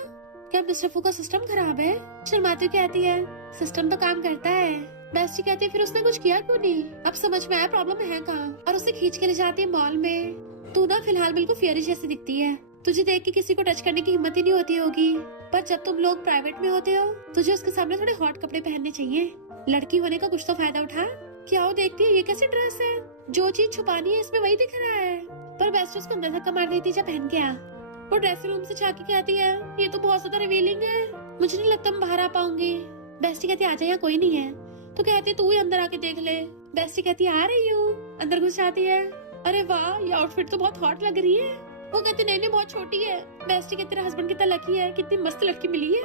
क्या मिस्टर फू का सिस्टम खराब है? शर्माती कहती है सिस्टम तो काम करता है। बेस्टी कहती है फिर उसने कुछ किया क्यों नहीं? अब समझ में आया प्रॉब्लम है कहाँ। और उसे खींच के ले जाती है मॉल में। तू ना फिलहाल बिल्कुल फियरी जैसी दिखती है। तुझे देख के किसी को टच करने की हिम्मत ही नहीं होती होगी, पर जब तुम लोग प्राइवेट में होते हो तुझे उसके सामने थोड़े हॉट कपड़े पहनने चाहिए। लड़की होने का कुछ तो फायदा उठा। क्या वो देखती है ये कैसी ड्रेस है? जो चीज छुपानी है इसमें वही दिख रहा है। पर बेस्ट उसको अंदर धक्का मार देती जब पहन के आ। वो ड्रेसिंग रूम से झांक के कहती है ये तो बहुत ज्यादा रिवीलिंग है, मुझे नहीं लगता मैं बाहर आ पाऊंगी। बेस्टी कहती आजा, यहाँ कोई नहीं है। तो कहती तू ही अंदर आके देख ले। बेस्टी कहती आ रही हूँ। अंदर घुस जाती है। अरे वाह ये आउटफिट तो बहुत हॉट लग रही है। वो कहती नहीं बहुत छोटी है। बेस्टी कहती तेरा हस्बैंड कितना लकी है, कितनी मस्त लड़की मिली है।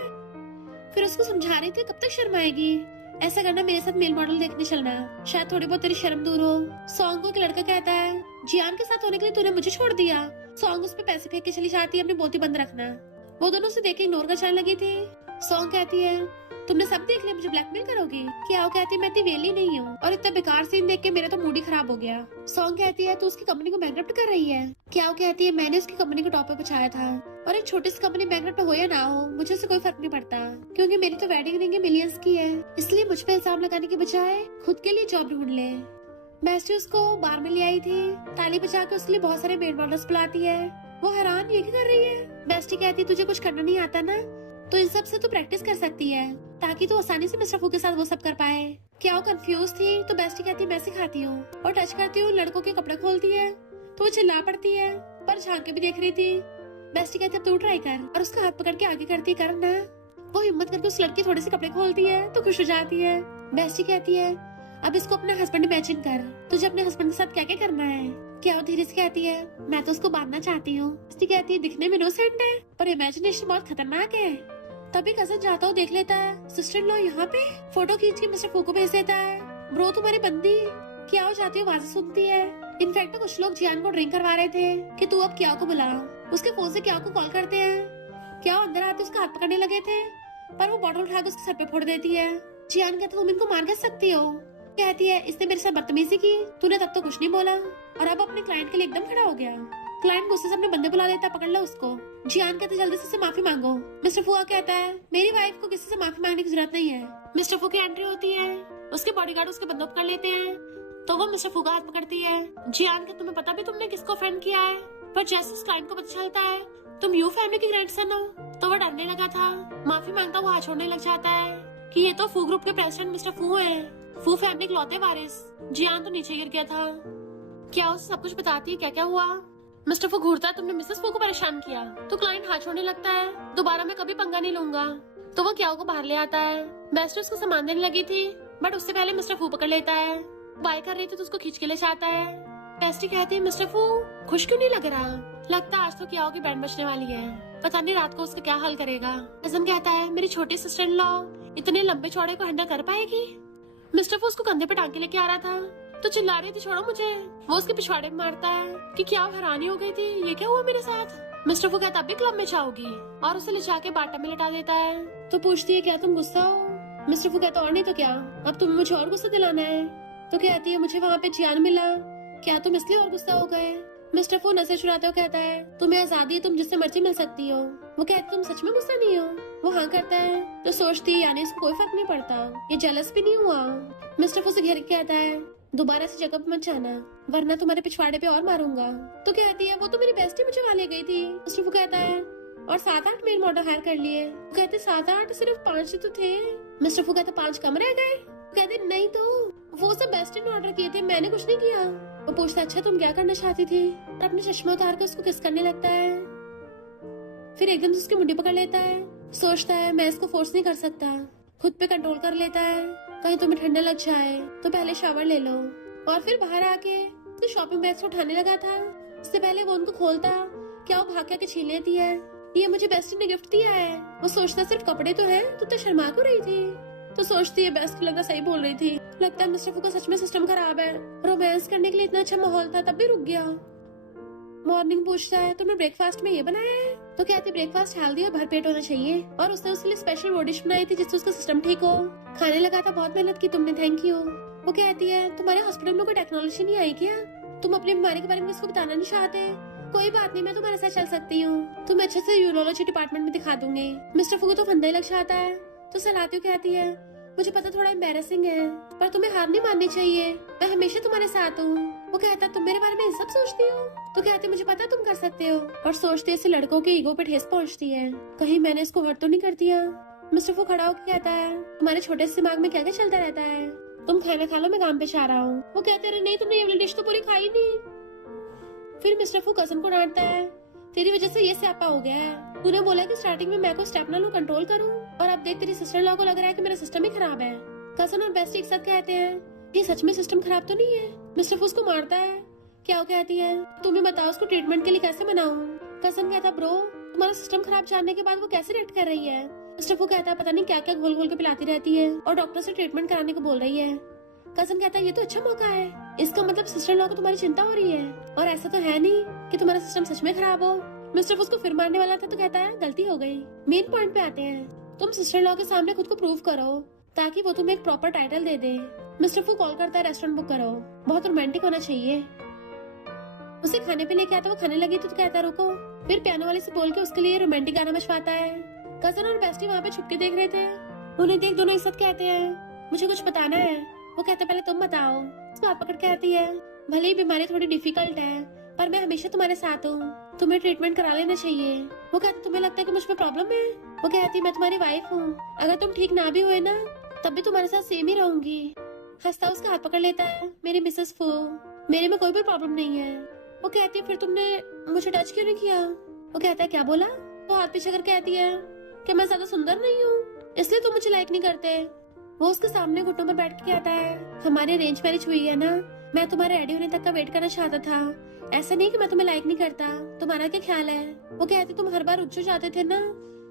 फिर उसको समझा रही थी कब तक शर्माएगी, ऐसा करना मेरे साथ मेल मॉडल देखने चलना, शायद थोड़ी बहुत तेरी शर्म दूर हो। सॉन्ग को एक लड़का कहता है जियान के साथ होने के लिए तूने मुझे छोड़ दिया। सॉन्ग उस पे पैसे फेंक के चली जाती है, अपनी बोलती बंद रखना। वो दोनों उसे देख के इग्नोर कर चलने लगी थी। सॉन्ग कहती है तुमने सब देख लिया, मुझे ब्लैकमेल करोगी क्या? वो कहती है मैं इतनी वेली नहीं हूँ और इतना बेकार सीन देख के मेरा तो मूड ही खराब हो गया। सॉन्ग कहती है तू उसकी कंपनी को बैंकरप्ट कर रही है क्या? वो कहती है मैंने उसकी कंपनी को टॉप पे पहुंचाया था और एक छोटी सी कंपनी बैंकरप्ट हो या ना हो मुझे उससे कोई फर्क नहीं पड़ता, क्योंकि मेरी तो वेडिंग रिंग मिलियंस की है। इसलिए मुझ पे इल्जाम लगाने के बजाय खुद के लिए जॉब ढूंढ ले। बेस्टी उसको बार में ले आई थी, ताली बजा के उसके लिए बहुत सारे मेल मॉडल्स बुलाती है। वो हैरान ये क्या कर रही है? बेस्टी कहती है तुझे कुछ करना नहीं आता ना, तो इन सब से तू प्रैक्टिस कर सकती है ताकि तू आसानी से मिस्टर फू के साथ वो सब कर पाए। क्या वो कंफ्यूज थी? तो बेस्टी कहती है मैं सिखाती हूँ और टच करती हूँ, लड़कों के कपड़े खोलती है तो वो चिल्ला पड़ती है, पर झांक के भी देख रही थी। बेस्टी कहती है तू ट्राई कर और उसका हाथ पकड़ के आगे करती कर ना। वो हिम्मत करके उस लड़की थोड़े से कपड़े खोलती है तो खुश हो जाती है। बेस्टी कहती है अब इसको अपना हस्बैंड इमेजिन कर, तुझे अपने हस्बैंड के साथ क्या क्या करना है। क्या वो धीरे से कहती है मैं तो उसको बांधना चाहती हूँ। बेस्टी कहती है दिखने में इनोसेंट है पर इमेजिनेशन बहुत खतरनाक है। तभी कजन जाता हुआ देख लेता है सिस्टर इन लॉ यहाँ पे, फोटो खींच के मिस्टर फू को भेज देता है। ब्रो तुम्हारी बंदी। क्या हो जाती है आवाज सुनती है। इनफैक्ट कुछ लोग जियान को ड्रिंक करवा रहे थे कि तू अब क्या को बुला। उसके फोन से क्या को कॉल करते हैं। क्या अंदर आते उसका हाथ पकड़ने लगे थे पर वो बॉटल उठाकर उसके सर पे फोड़ देती है। जियान कहता तुम इनको मार कैसे सकती हो? कहती है इसने मेरे साथ बदतमीजी की, तूने तब तो कुछ नहीं बोला और अब अपने क्लाइंट के लिए एकदम खड़ा हो गया। क्लाइंट गुस्से से अपने बंदे बुला लेता, पकड़ लो उसको। जियान कहते जल्दी से माफी मांगो। मिस्टर फू कहता है मेरी वाइफ को किसी से माफी मांगने की जरूरत नहीं है। मिस्टर फू की एंट्री होती है, उसके बॉडीगार्ड उसके बंदूक पकड़ लेते हैं तो वो मिस्टर फू का हाथ पकड़ती है। जियान के तुम्हें पता भी तुमने किसको ऑफेंड किया है, पर जैसे उस क्लाइंट को पता चलता है तुम यू फैमिली की ग्रैंडसन हो तो वो डरने लगा था। माफी मांगता वो हाथ छोड़ने लग जाता है कि ये तो फू ग्रुप के प्रेसिडेंट मिस्टर फू हैं, फू फैमिली के लौते वारिस। जियान तो नीचे गिर गया था। क्या उसे सब कुछ बताती है क्या क्या हुआ? मिस्टर फू घूरता है तुमने मिसेस फू को परेशान किया तो क्लाइंट हाथ छोड़ने लगता है, दोबारा मैं कभी पंगा नहीं लूंगा। तो वो क्या को बाहर ले आता है। बेस्टी उसको सामान देने लगी थी बट उससे पहले मिस्टर फू पकड़ लेता है। बाय कर रही थी तो उसको खींच के ले जाता है। बेस्टी कहती है मिस्टर फू खुश क्यों नहीं लग रहा? लगता है आज तो क्या की बैंड बजने वाली है, पता नहीं रात को उसका क्या हल करेगा। कजन कहता है मेरी छोटी सिस्टर इन लॉ इतने लंबे चौड़े को हैंडल कर पाएगी? मिस्टर फू उसको कंधे पे टांग के लेके आ रहा था तो चिल्ला रही थी छोड़ो मुझे। वो उसके पिछवाड़े में मारता है कि क्या हैरानी हो गई थी, ये क्या हुआ मेरे साथ। मिस्टर फू कहता अब भी क्लब में जाओगी और उसे ले जाके बाटा में लटा देता है। तो पूछती है क्या तुम गुस्सा हो? मिस्टर फू कहता और नहीं तो क्या, अब तुम्हें मुझे और गुस्सा दिलाना है। तो कहती है मुझे वहाँ पे जियान मिला, क्या तुम इसलिए और गुस्सा हो गए? मिस्टर फू नजर चुराते हो कहता है तुम्हें आजादी है, तुम जिससे मर्जी मिल सकती हो। वो कहती तुम सच में गुस्सा नहीं हो? वो हाँ करता है तो सोचती है यानी इसको कोई फर्क नहीं पड़ता, ये जेलस भी नहीं हुआ। मिस्टर फू से घेर के कहता है दोबारा से जगह पे मत जाना वरना तुम्हारे पिछवाड़े पे और मारूंगा। तो कहती है वो तो मेरी बेस्टी मुझे वहाँ ले गई थी। मिस्टर फू कहता है और 7-8 मेल मॉडल हायर कर लिए। वो कहते 7-8 सिर्फ 5 तो थे। मिस्टर फू कहता 5 कम रह गए। कहते नहीं तो वो सब बेस्टी ने ऑर्डर किए थे, मैंने कुछ नहीं किया। वो पूछता अच्छा तुम क्या करना चाहती थी? और अपने चश्मा उतार कर उसको किस करने लगता है। फिर एकदम से उसकी मुट्ठी पकड़ लेता है, सोचता है मैं इसको फोर्स नहीं कर सकता, खुद पे कंट्रोल कर लेता है, कहीं तुम्हें ठंडा लग जाए तो पहले शावर ले लो। और फिर बाहर आके तो शॉपिंग बैग्स उठाने लगा था, उससे पहले वो उनको खोलता क्या वो भाग के छीन लेती है। ये मुझे बेस्टी ने गिफ्ट दिया है। वो सोचता सिर्फ कपड़े तो है, तो शर्मा क्यों रही थी। तो सोचती है बेस्ट लगता सही बोल रही थी, लगता है मिस्टर फू का सच में सिस्टम खराब है। रोमांस करने के लिए इतना अच्छा माहौल था तब भी रुक गया। मॉर्निंग पूछता है तुमने ब्रेकफास्ट में ये बनाया है? तो कहती ब्रेकफास्ट हेल्दी और भरपेट होना चाहिए और उसने उसके लिए स्पेशल वो डिश बनाई थी जिससे उसका सिस्टम ठीक हो। खाने लगा था, बहुत मेहनत की तुमने, थैंक यू। वो कहती है तुम्हारे हॉस्पिटल में कोई टेक्नोलॉजी नहीं आई क्या? तुम अपनी बीमारी के बारे में किसको बताना नहीं चाहते? कोई बात नहीं, मैं तुम्हारे साथ चल सकती हूँ। तुम्हें अच्छे से यूरोलॉजी डिपार्टमेंट में दिखा दूंगी। मिस्टर फू को तो फंदा ही लग जाता है, तो सलाती कहती है मुझे पता थोड़ा एम्बेरसिंग है, पर तुम्हें हार नहीं माननी चाहिए, मैं हमेशा तुम्हारे साथ हूँ। वो कहता तुम मेरे बारे में ये सब सोचती हो? तो कहती मुझे पता तुम कर सकते हो। और सोचते इसे लड़कों के ईगो पे ठेस पहुँचती है, कहीं मैंने इसको हर्ट तो नहीं कर दिया। मिस्टर फू खड़ा होकर कहता है तुम्हारे छोटे से दिमाग में क्या क्या चलता रहता है, तुम खाना खा लो, मैं काम पे जा रहा हूँ। वो कहते रहे नहीं, तुमने ये वाली डिश तो पूरी खाई नहीं। फिर मिस्टर फू कजन को डांटता है तेरी वजह से ये स्यापा हो गया है, तूने बोला कि स्टार्टिंग में मैं को स्टेप ना लूं, कंट्रोल करूं, और अब देख तेरी सिस्टर लॉ को लग रहा है कि मेरा सिस्टम ही खराब है। कजन और बेस्ट एक साथ कहते हैं ये सच में सिस्टम खराब तो नहीं है। मिस्टर फू उसको मारता है, क्या वो कहती है तुम्हें बताओ उसको ट्रीटमेंट के लिए कैसे मनाऊं। कजन कहता ब्रो तुम्हारा सिस्टम खराब जानने के बाद वो कैसे रिएक्ट कर रही है। मिस्टर फू कहता है पता नहीं क्या क्या घोल घोल के पिलाती रहती है और डॉक्टर से ट्रीटमेंट कराने को बोल रही है। कजन कहता है ये तो अच्छा मौका है, इसका मतलब सिस्टर लॉ को तुम्हारी चिंता हो रही है, और ऐसा तो है नहीं कि तुम्हारा सिस्टम सच में खराब हो। मिस्टर फू उसको फिर मारने वाला था तो कहता है गलती हो गई। मेन पॉइंट पे आते हैं, तुम सिस्टर लॉ के सामने खुद को प्रूव करो ताकि वो तुम्हें एक प्रॉपर टाइटल दे दे। मिस्टर फू कॉल करता है रेस्टोरेंट बुक करो, बहुत रोमांटिक होना चाहिए। उसे खाने पे लेके आता, वो खाने लगी तो कहता रुको, फिर पियानो वाले से बोल के उसके लिए रोमांटिक गाना बजवाता है। कजन और बेस्टी वहाँ पे छुपके देख रहे थे, उन्हें देख दोनों एक साथ कहते हैं मुझे कुछ बताना है। वो कहते पहले तुम बताओ। उसको हाथ पकड़ के कहती है भले ही बीमारी थोड़ी डिफिकल्ट है पर मैं हमेशा तुम्हारे साथ हूँ, तुम्हें ट्रीटमेंट करा लेना चाहिए। वो कहते तुम्हें लगता है कि मुझ में प्रॉब्लम है? वो कहती मैं तुम्हारी वाइफ हूँ, अगर तुम ठीक ना भी हुए ना तब भी तुम्हारे साथ सेम ही रहूंगी। हंसता उसका हाथ पकड़ लेता है मेरी मिसेस फू, मेरे में कोई भी प्रॉब्लम नहीं है। वो कहती है फिर तुमने मुझे टच क्यों नहीं किया? वो कहता है क्या बोला? वो हाथ पीछे कर कहती है कि मैं ज्यादा सुंदर नहीं हूँ इसलिए तुम मुझे लाइक नहीं करते। वो उसके सामने घुटनों पर बैठ के कहता है हमारी अरेंज मैरिज हुई है ना, मैं तुम्हारे रेडी होने तक का वेट करना चाहता था, ऐसा नहीं कि मैं तुम्हें लाइक नहीं करता, तुम्हारा क्या ख्याल है? वो कहती तुम हर बार उच्च जाते थे ना।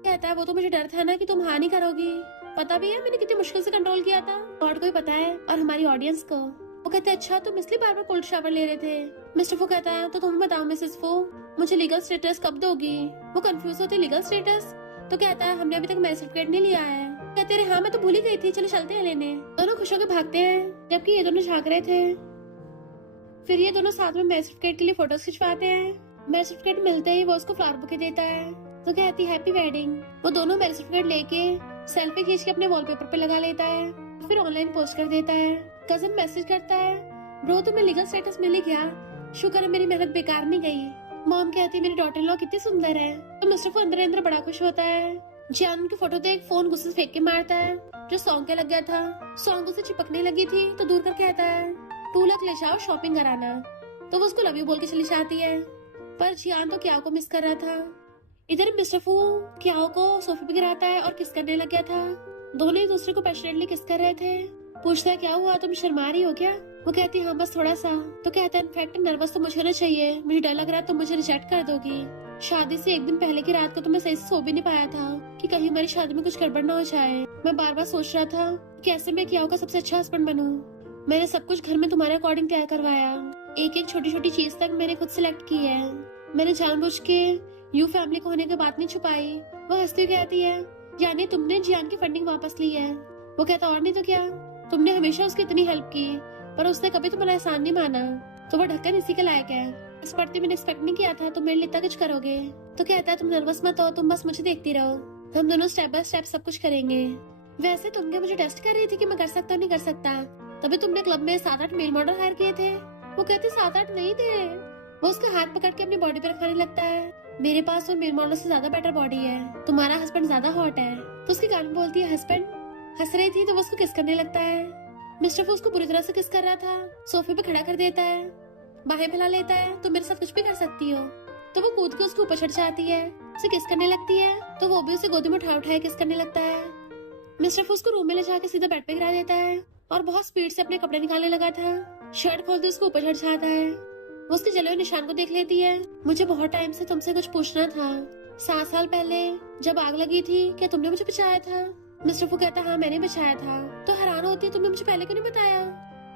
कहता है वो तो मुझे डर था ना कि तुम हाँ नहीं करोगी, पता भी है मैंने कितनी मुश्किल से कंट्रोल किया था, गॉड को ही पता है और हमारी ऑडियंस को। वो कहते अच्छा तुम इसलिए बार बार कोल्ड शावर ले रहे थे। मिस्टर फू कहता है तो तुम बताओ मिसेस फू मुझे लीगल स्टेटस कब दोगी? वो कंफ्यूज होती लीगल स्टेटस, तो कहता है हमने अभी तक मैरिज सर्टिफिकेट नहीं लिया है। कहते रहे हाँ मैं तो भूल ही गई थी, चलो चलते हैं लेने। दोनों खुश होकर भागते हैं जबकि ये दोनों झांक रहे थे। फिर ये दोनों साथ में मैरिज सर्टिफिकेट के लिए फोटोज खिंचवाते हैं। मैरिज सर्टिफिकेट मिलते ही वो उसको फ्लावर बुके देता है तो कहती हैप्पी वेडिंग। वो दोनों मैरिज सर्टिफिकेट लेके सेल्फी खींच के अपने वॉलपेपर पे लगा लेता है, फिर ऑनलाइन पोस्ट कर देता है। कजन मैसेज करता है ब्रो तुम्हें लीगल स्टेटस मिल ही गया, शुक्र है मेरी मेहनत बेकार नहीं गई। मॉम कहती है मेरी डॉटर इन लॉ कितनी सुंदर है। तो मिस्टर फू अंदर अंदर बड़ा खुश होता है। जियान की फोटो देख फोन गुस्से से फेंक के मारता है जो सॉन्ग के लग गया था। सॉन्ग उसे चिपकने लगी थी तो दूर कर कहता है 2 लाख ले जाओ शॉपिंग कराना। तो वो उसको लव यू बोल के चली जाती है, पर जियान तो क्याओ को मिस कर रहा था। इधर मिस्टर फू क्याओ को सोफे पे गिराता है और किस करने लग गया था। दोनों एक दूसरे को पैशनेटली किस कर रहे थे। पूछता है क्या हुआ, तुम शर्मा रही हो क्या? वो कहती है हाँ बस थोड़ा सा। तो कहता है इनफैक्ट नर्वस तो मुझे होना चाहिए, मुझे डर लग रहा है तुम मुझे रिजेक्ट कर दोगी। शादी से एक दिन पहले की रात को तो मैं सही से सो भी नहीं पाया था कि कहीं हमारी शादी में कुछ गड़बड़ ना हो जाए। मैं बार बार सोच रहा था कि कैसे मैं क्याओ का सबसे अच्छा हस्बैंड बनूं। मैंने सब कुछ घर में तुम्हारे अकॉर्डिंग तय करवाया, एक एक छोटी छोटी चीज तक मैंने खुद सिलेक्ट की है। मैंने जानबूझ के यू फैमिली को होने की बात नहीं छुपाई। वो हंसती कहती है यानी तुमने जियान की फंडिंग वापस ली है? वो कहता और नहीं तो क्या, तुमने हमेशा उसकी इतनी हेल्प की पर उसने कभी तुम्हारा एहसान नहीं माना, तो वो ढक्कन इसी के लायक है। इस पढ़ते मैंने एक्सपेक्ट नहीं किया था तुम मेरे लिए इतना कुछ करोगे। तो कहता है तुम नर्वस मत हो, तुम बस मुझे देखती रहो, हम दोनों स्टेप बाय स्टेप सब कुछ करेंगे। वैसे तुम क्या मुझे टेस्ट कर रही थी कि मैं कर सकता नहीं कर सकता? तभी तुमने क्लब में 7-8 मेल मॉडल हायर किए थे। वो कहते 7-8 नहीं थे। वो उसका हाथ पकड़ के अपनी बॉडी पे रखाने लगता है मेरे पास और मेल मॉडल से ज्यादा बेटर बॉडी है, तुम्हारा हस्बैंड ज्यादा हॉट है। तो उसकी कान में बोलती है हस्बैंड। हंस रही थी तो वो उसको किस करने लगता है। मिस्टर फू उसको बुरी तरह से किस कर रहा था, सोफे पे खड़ा कर देता है, बाहें फैला लेता है तुम मेरे साथ कुछ भी कर सकती हो। तो वो कूद के उसके ऊपर चढ़ जाती है, उसे किस करने लगती है, तो वो भी उसे गोदी में उठाए किस करने लगता है। मिस्टर फू उसको रूम में ले जाके सीधा बेड पे गिरा देता है और बहुत स्पीड से अपने कपड़े निकालने लगा था। शर्ट खोलते उसको ऊपर चढ़ जाता है। वो उसके जले हुए निशान को देख लेती है। मुझे बहुत टाइम से तुमसे कुछ पूछना था, 7 साल पहले जब आग लगी थी क्या तुमने मुझे बचाया था? मिस्टर फू कहता हाँ मैंने बचाया था। तो हैरान होती है तुमने मुझे पहले क्यों नहीं बताया?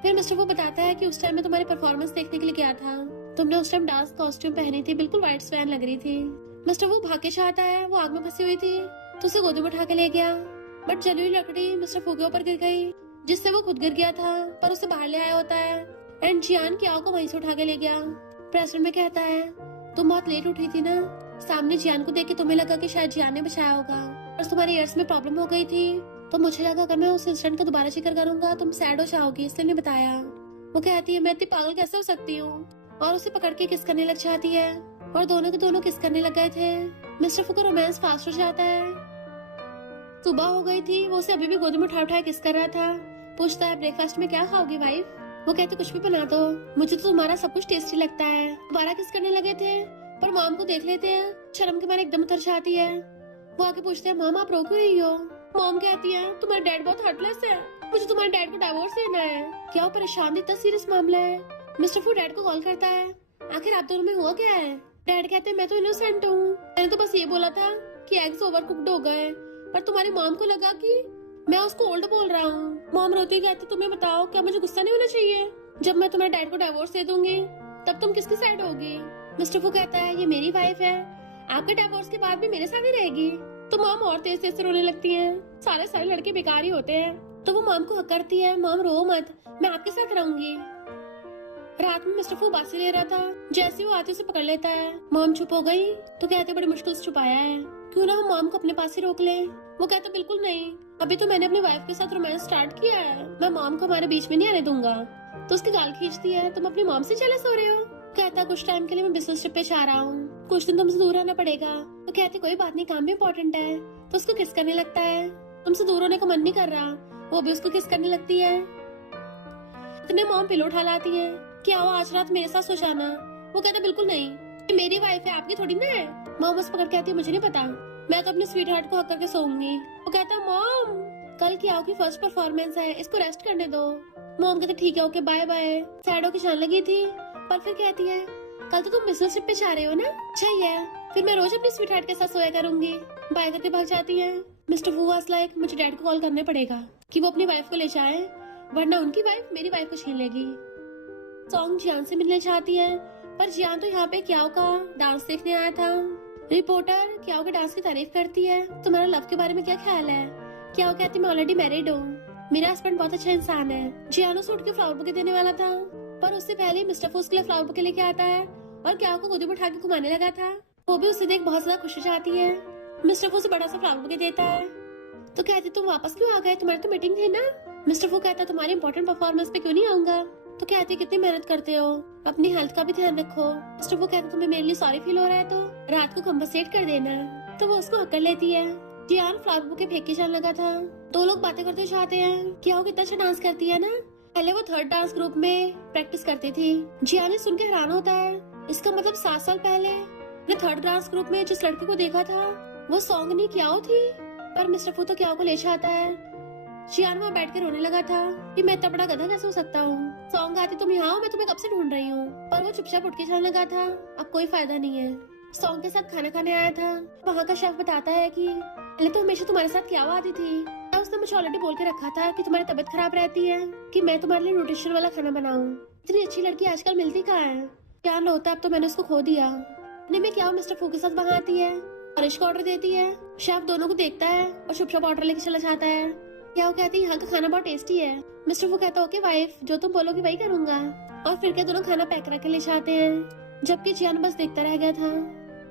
फिर मिस्टर फू बताता है कि उस टाइम मैं तुम्हारी परफॉर्मेंस देखने के लिए गया था, तुमने उस टाइम डांस कॉस्ट्यूम पहनी थी, बिल्कुल व्हाइट स्वैन लग रही थी। मिस्टर फू भाग के चाहता है, वो आग में फंसी हुई थी तो उसे गोदी में उठा के ले गया, बट जली हुई लकड़ी मिस्टर फू के ऊपर गिर गई जिससे वो खुद गिर गया था पर उसे बाहर ले आया होता है एंड जियान क्याओ को वहीं से उठा के ले गया। प्रेसिडेंट में कहता है तुम बहुत लेट उठी थी ना, सामने जियान को देख के तुम्हें लगा कि शायद जियान ने बचाया होगा, और तुम्हारे ईयर्स में प्रॉब्लम हो गई थी, तो मुझे लगा अगर मैं उस इंसिडेंट का दोबारा जिक्र करूंगा तुम सैड हो जाओगी, इसलिए नहीं बताया। वो कहती है मैं इतनी पागल कैसे हो सकती हूँ, और उसे पकड़ के किस करने लग जाती है, और दोनों के दोनों किस करने लग गए थे। मिस्टर फू का रोमांस फास्ट हो जाता है। सुबह हो गई थी, वो उसे अभी भी गोद में उठा उठाए किस कर रहा था। पूछता है ब्रेकफास्ट में क्या खाओगी वाइफ? वो कहते कुछ भी बना दो, मुझे तो तुम्हारा सब कुछ टेस्टी लगता है। दोबारा किस करने लगे थे, पर मॉम को देख लेते हैं, शर्म के मारे एकदम उतर जाती है। वो आके पूछते हैं मॉम आप रो क्यों रही हो? मॉम कहती है तुम्हारा डैड बहुत हार्टलेस है, मुझे तुम्हारे डैड को डाइवोर्स देना है। क्या परेशान, इतना सीरियस मामला है? मिस्टर फू डैड को कॉल करता है, आखिर आप दोनों में हुआ क्या है? डैड कहते हैं मैं तो इनोसेंट हूँ, मैंने तो बस ये बोला था कि एग्स ओवर कुक्ड हो गए, पर तुम्हारी मॉम को लगा कि मैं उसको ओल्ड बोल रहा हूँ। मॉम रोती कहती तुम्हें बताओ क्या मुझे गुस्सा नहीं होना चाहिए? जब मैं तुम्हारे डैड को डाइवोर्स दे दूंगी तब तुम किसकी साइड होगी? मिस्टर फू कहता है ये मेरी वाइफ है, आपके डाइवोर्स के बाद भी मेरे साथ ही रहेगी। तो मॉम और तेज तेज से रोने लगती है, सारे लड़के बेकार ही होते हैं। तो वो मॉम को हक करती है, मॉम रो मत, मैं आपके साथ रहूंगी। रात में मिस्टर फू बासी ले रहा था, जैसे वो आते उसे पकड़ लेता है। मॉम चुप हो गई तो कहते बड़ी मुश्किल से छुपाया है, क्यों ना हम मॉम को अपने पास ही रोक ले। वो कहता बिल्कुल नहीं, अभी तो मैंने अपनी वाइफ के साथ रोमांस स्टार्ट किया है, मैं मॉम को हमारे बीच में नहीं आने दूंगा। तो उसकी गाल खींचती है, तुम अपनी मॉम से चले सो रहे हो? कहता कुछ टाइम के लिए मैं बिजनेस ट्रिप पे जा रहा हूँ, कुछ दिन तुमसे दूर रहना पड़ेगा। तो कहती कोई बात नहीं, काम भी इम्पोर्टेंट है। तो उसको किस करने लगता है, तुमसे दूर होने का मन नहीं कर रहा। वो भी उसको किस करने लगती है। इतने मॉम पिलो उठा लाती है, क्या वो आज रात मेरे साथ सो जाना? वो कहता बिल्कुल नहीं, ये मेरी वाइफ है, आपकी थोड़ी ना है। मॉम उस पकड़ कहती है मुझे नहीं पता, मैं तो अपने स्वीट हार्ट को हक करके सोऊंगी। वो कहता मॉम कल क्या की फर्स्ट परफॉर्मेंस है, इसको रेस्ट करने दो। मॉम कहते ठीक है ओके बाय बाय। सैड होके जाने लगी थी, पर फिर कहती है कल तो तुम बिजनेस ट्रिप पे जा रहे हो ना, सही है, फिर मैं रोज अपने स्वीट हार्ट के साथ सोया करूंगी। बाय करके भाग जाती है। मिस्टर फू वाज लाइक मुझे डैड को कॉल करने पड़ेगा कि वो अपनी वाइफ को ले जाए, वरना उनकी वाइफ मेरी वाइफ को छीन लेगी। सॉन्ग जियान से मिलने चाहती है, पर जियान तो यहाँ पे क्याओ का डांस देखने आया था। रिपोर्टर क्याओ के डांस की तारीफ करती है, तुम्हारा लव के बारे में क्या ख्याल है? क्याओ कहती मैं ऑलरेडी मैरिड हूँ, मेरा हस्बैंड बहुत अच्छा इंसान है। जियानो सूट के फ्लावर बुके देने वाला था, पर उससे पहले मिस्टर फूस के लिए फ्लावर बुके लेके आता है और क्याओ को गोदी में उठा के घुमाने लगा था। वो भी उसे देख बहुत ज्यादा खुश हो जाती है। मिस्टर फू से बड़ा सा फ्लावर बुके देता है, तो कहती तुम वापस क्यों आ गए, तुम्हारी तो मीटिंग थी ना। मिस्टर फू कहता तुम्हारी इंपॉर्टेंट परफॉर्मेंस पे क्यों नहीं आऊंगा। तो कहती कितनी मेहनत करते हो, अपनी हेल्थ का भी ध्यान रखो। मिस्टर फू कहता तुम्हें मेरे लिए सॉरी फील हो रहा है तो रात को कंपनसेट कर देना। तो वो उसको हक कर लेती है। जियान फ्लावर बुके फेंक के जाने लगा था। दो लोग बातें करते जाते हैं, क्या वो कितना अच्छा डांस करती है ना। पहले वो थर्ड डांस ग्रुप में प्रैक्टिस करती थी। जियान ने सुन के हैरान होता है, इसका मतलब 7 साल पहले ने थर्ड डांस ग्रुप में जिस लड़की को देखा था वो सॉन्ग नहीं क्याओ थी। पर मिस्टर फू तो क्याओ को ले जाता है। जियान वहाँ बैठ के रोने लगा था कि मैं इतना बड़ा गधा कैसे हो सकता हूँ। सॉन्ग आती तुम यहाँ हो, मैं तुम्हें कब से ढूंढ रही हूँ। पर वो चुपचाप उठ के जाने लगा था, अब कोई फायदा नहीं है। सॉन्ग के साथ खाना खाने आया था। वहाँ का शेफ बताता है कि पहले तो हमेशा तुम्हारे साथ क्या आती थी, उसने मुझे ऑलरेडी बोल के रखा था कि तुम्हारी तबीयत खराब रहती है, कि मैं तुम्हारे लिए न्यूट्रिशन वाला खाना बनाऊं। इतनी अच्छी लड़की आजकल मिलती कहाँ है। क्या होता, अब तो मैंने उसको खो दिया। में क्या मिस्टर फू के साथ वहाँ आती है, ऑरेंज का ऑर्डर देती है। शेफ दोनों को देखता है और चुपचाप ऑर्डर लेके चला जाता है। क्या वो कहती है यहाँ का खाना बहुत टेस्टी है। मिस्टर फू कहता ओके वाइफ, जो तुम बोलोगी वही करूंगा। और फिर क्या दोनों खाना पैक करके ले जाते हैं, जबकि जियान बस देखता रह गया था।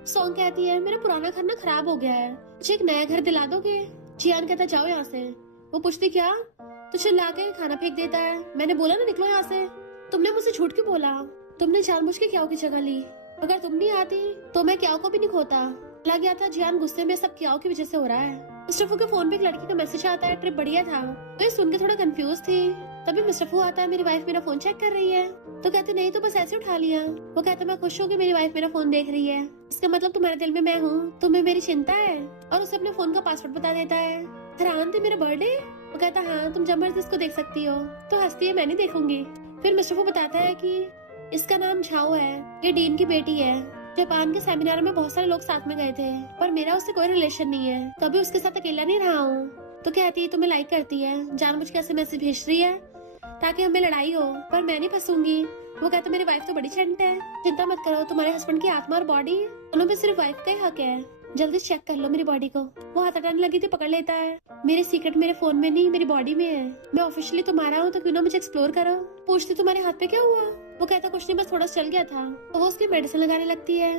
सॉन्ग कहती है मेरा पुराना घर ना खराब हो गया है, मुझे एक नया घर दिला दोगे? जियान कहता जाओ यहाँ से। वो पूछती क्या, तो चिल्ला के खाना फेंक देता है। मैंने बोला ना निकलो यहाँ से। तुमने मुझसे झूठ क्यों बोला, तुमने जानबूझ के क्याओ की जगह ली, अगर तुम नहीं आती तो मैं क्याओ को भी नहीं खोता। लग गया था जियान गुस्से में, सब क्याओ की वजह से हो रहा है। मिस्टर फू के फोन पे एक लड़की का मैसेज आता है, ट्रिप बढ़िया था। तो ये सुन के थोड़ा कंफ्यूज थी। तभी मिस्टर फू आता है, मेरी वाइफ मेरा फोन चेक कर रही है। तो कहते नहीं तो बस ऐसे उठा लिया। वो कहता मैं खुश हूँ कि मेरी वाइफ मेरा फोन देख रही है, इसका मतलब तुम्हारे दिल में मैं हूँ, तुम्हें मेरी चिंता है। और उसे अपने फोन का पासवर्ड बता देता है। हैरान थी मेरा बर्थडे। वो कहता हाँ तुम जब मर्जी इसको देख सकती हो। तो हंसती है मैं नहीं देखूंगी। फिर मिस्टर फू बताता है कि इसका नाम झाओ है, ये डीन की बेटी है। जापान के सेमिनार में बहुत सारे लोग साथ में गए थे, पर मेरा उससे कोई रिलेशन नहीं है, कभी उसके साथ अकेला नहीं रहा हूँ। तो कहती है तुम्हें लाइक करती है, जानबूझ के ऐसे मैसेज भेज रही है ताकि हमें लड़ाई हो, पर मैं नहीं फंसूंगी। वो कहता मेरी वाइफ तो बड़ी चंट है, चिंता मत करो, तुम्हारे हस्बैंड की आत्मा और बॉडी दोनों में सिर्फ वाइफ का ही हक है, जल्दी चेक कर लो मेरी बॉडी को। वो हाथ हटाने लगी थी, पकड़ लेता है। मेरे सीक्रेट मेरे फोन में नहीं मेरी बॉडी में है, मैं ऑफिशियली तुम्हारा हूँ तो क्यों ना मुझे एक्सप्लोर करो। पूछती तुम्हारे हाथ पे क्या हुआ, वो कहता कुछ नहीं, बस थोड़ा सा चल गया था। तो वो उसकी मेडिसिन लगाने लगती है।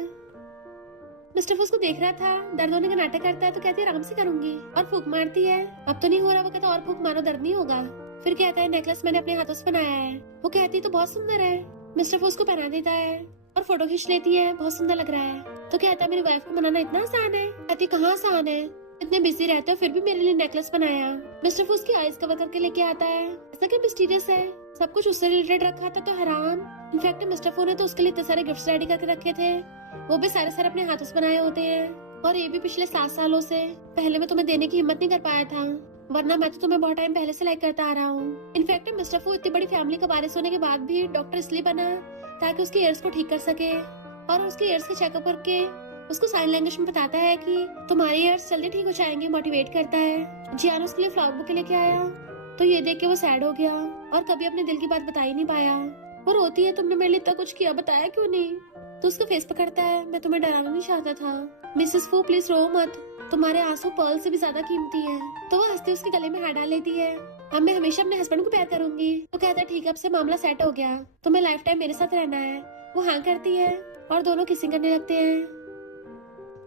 मिस्टर फू उसको देख रहा था, दर्द होने का नाटक करता है तो कहती है आराम से करूंगी, और फूक मारती है। अब तो नहीं हो रहा। वो कहता और फूक मारो, दर्द नहीं होगा। फिर कहता है नेकलेस मैंने अपने हाथों से बनाया है। वो कहती तो बहुत सुंदर है। मिस्टर फू उसको पहना देता है और फोटो खींच लेती है, बहुत सुंदर लग रहा है। तो कहता है मेरी वाइफ को बनाना इतना आसान है। कहती कहाँ आसान है, इतने बिजी रहते हो फिर भी मेरे लिए नेकलेस बनाया। मिस्टर फू उसकी आईज कवर करके लेके आता है। ऐसा क्या मिस्टीरियस है, सब कुछ उससे रिलेटेड रखा था तो हैरान। इनफैक्ट मिस्टर फू ने तो उसके लिए इतने सारे गिफ्ट्स रेडी करके रखे थे, वो भी सारे अपने हाथों से बनाए होते हैं, और ये भी पिछले 7 सालों से। पहले मैं तुम्हें देने की हिम्मत नहीं कर पाया था, वरना मैं तो तुम्हें बहुत टाइम पहले से लाइक करता आ रहा हूँ। इनफैक्ट मिस्टर फू इतनी बड़ी फैमिली का वारिस होने के बाद भी डॉक्टर इसलिए बना ताकि उसके ईयर्स को ठीक कर सके, और उसके ईयर्स के चेकअप करके उसको साइन लैंग्वेज में बताता है कि तुम्हारे ईयर्स जल्दी ठीक हो जाएंगे, मोटिवेट करता है। जियान उसके लिए फ्लावर बुके लेके आया तो ये देख के वो सैड हो गया और कभी अपने दिल की बात बता ही नहीं पाया। वो रोती है तुमने मेरे लिए इतना कुछ किया, बताया क्यों नहीं। तो उसका फेस पकड़ता है, मैं तुम्हें डराना नहीं चाहता था। मिसेस फू प्लीज रो मत, तुम्हारे आंसू पर्ल से भी ज्यादा कीमती हैं। तो वो हंसते उसके गले में हाथ डाल लेती है। अब मैं हमेशा अपने हस्बैंड को प्यार करूंगी। तो कहता है ठीक है, अब से मामला सेट हो गया, तुम्हें लाइफ टाइम मेरे साथ रहना है। वो हाँ करती है और दोनों किसिंग करने लगते हैं।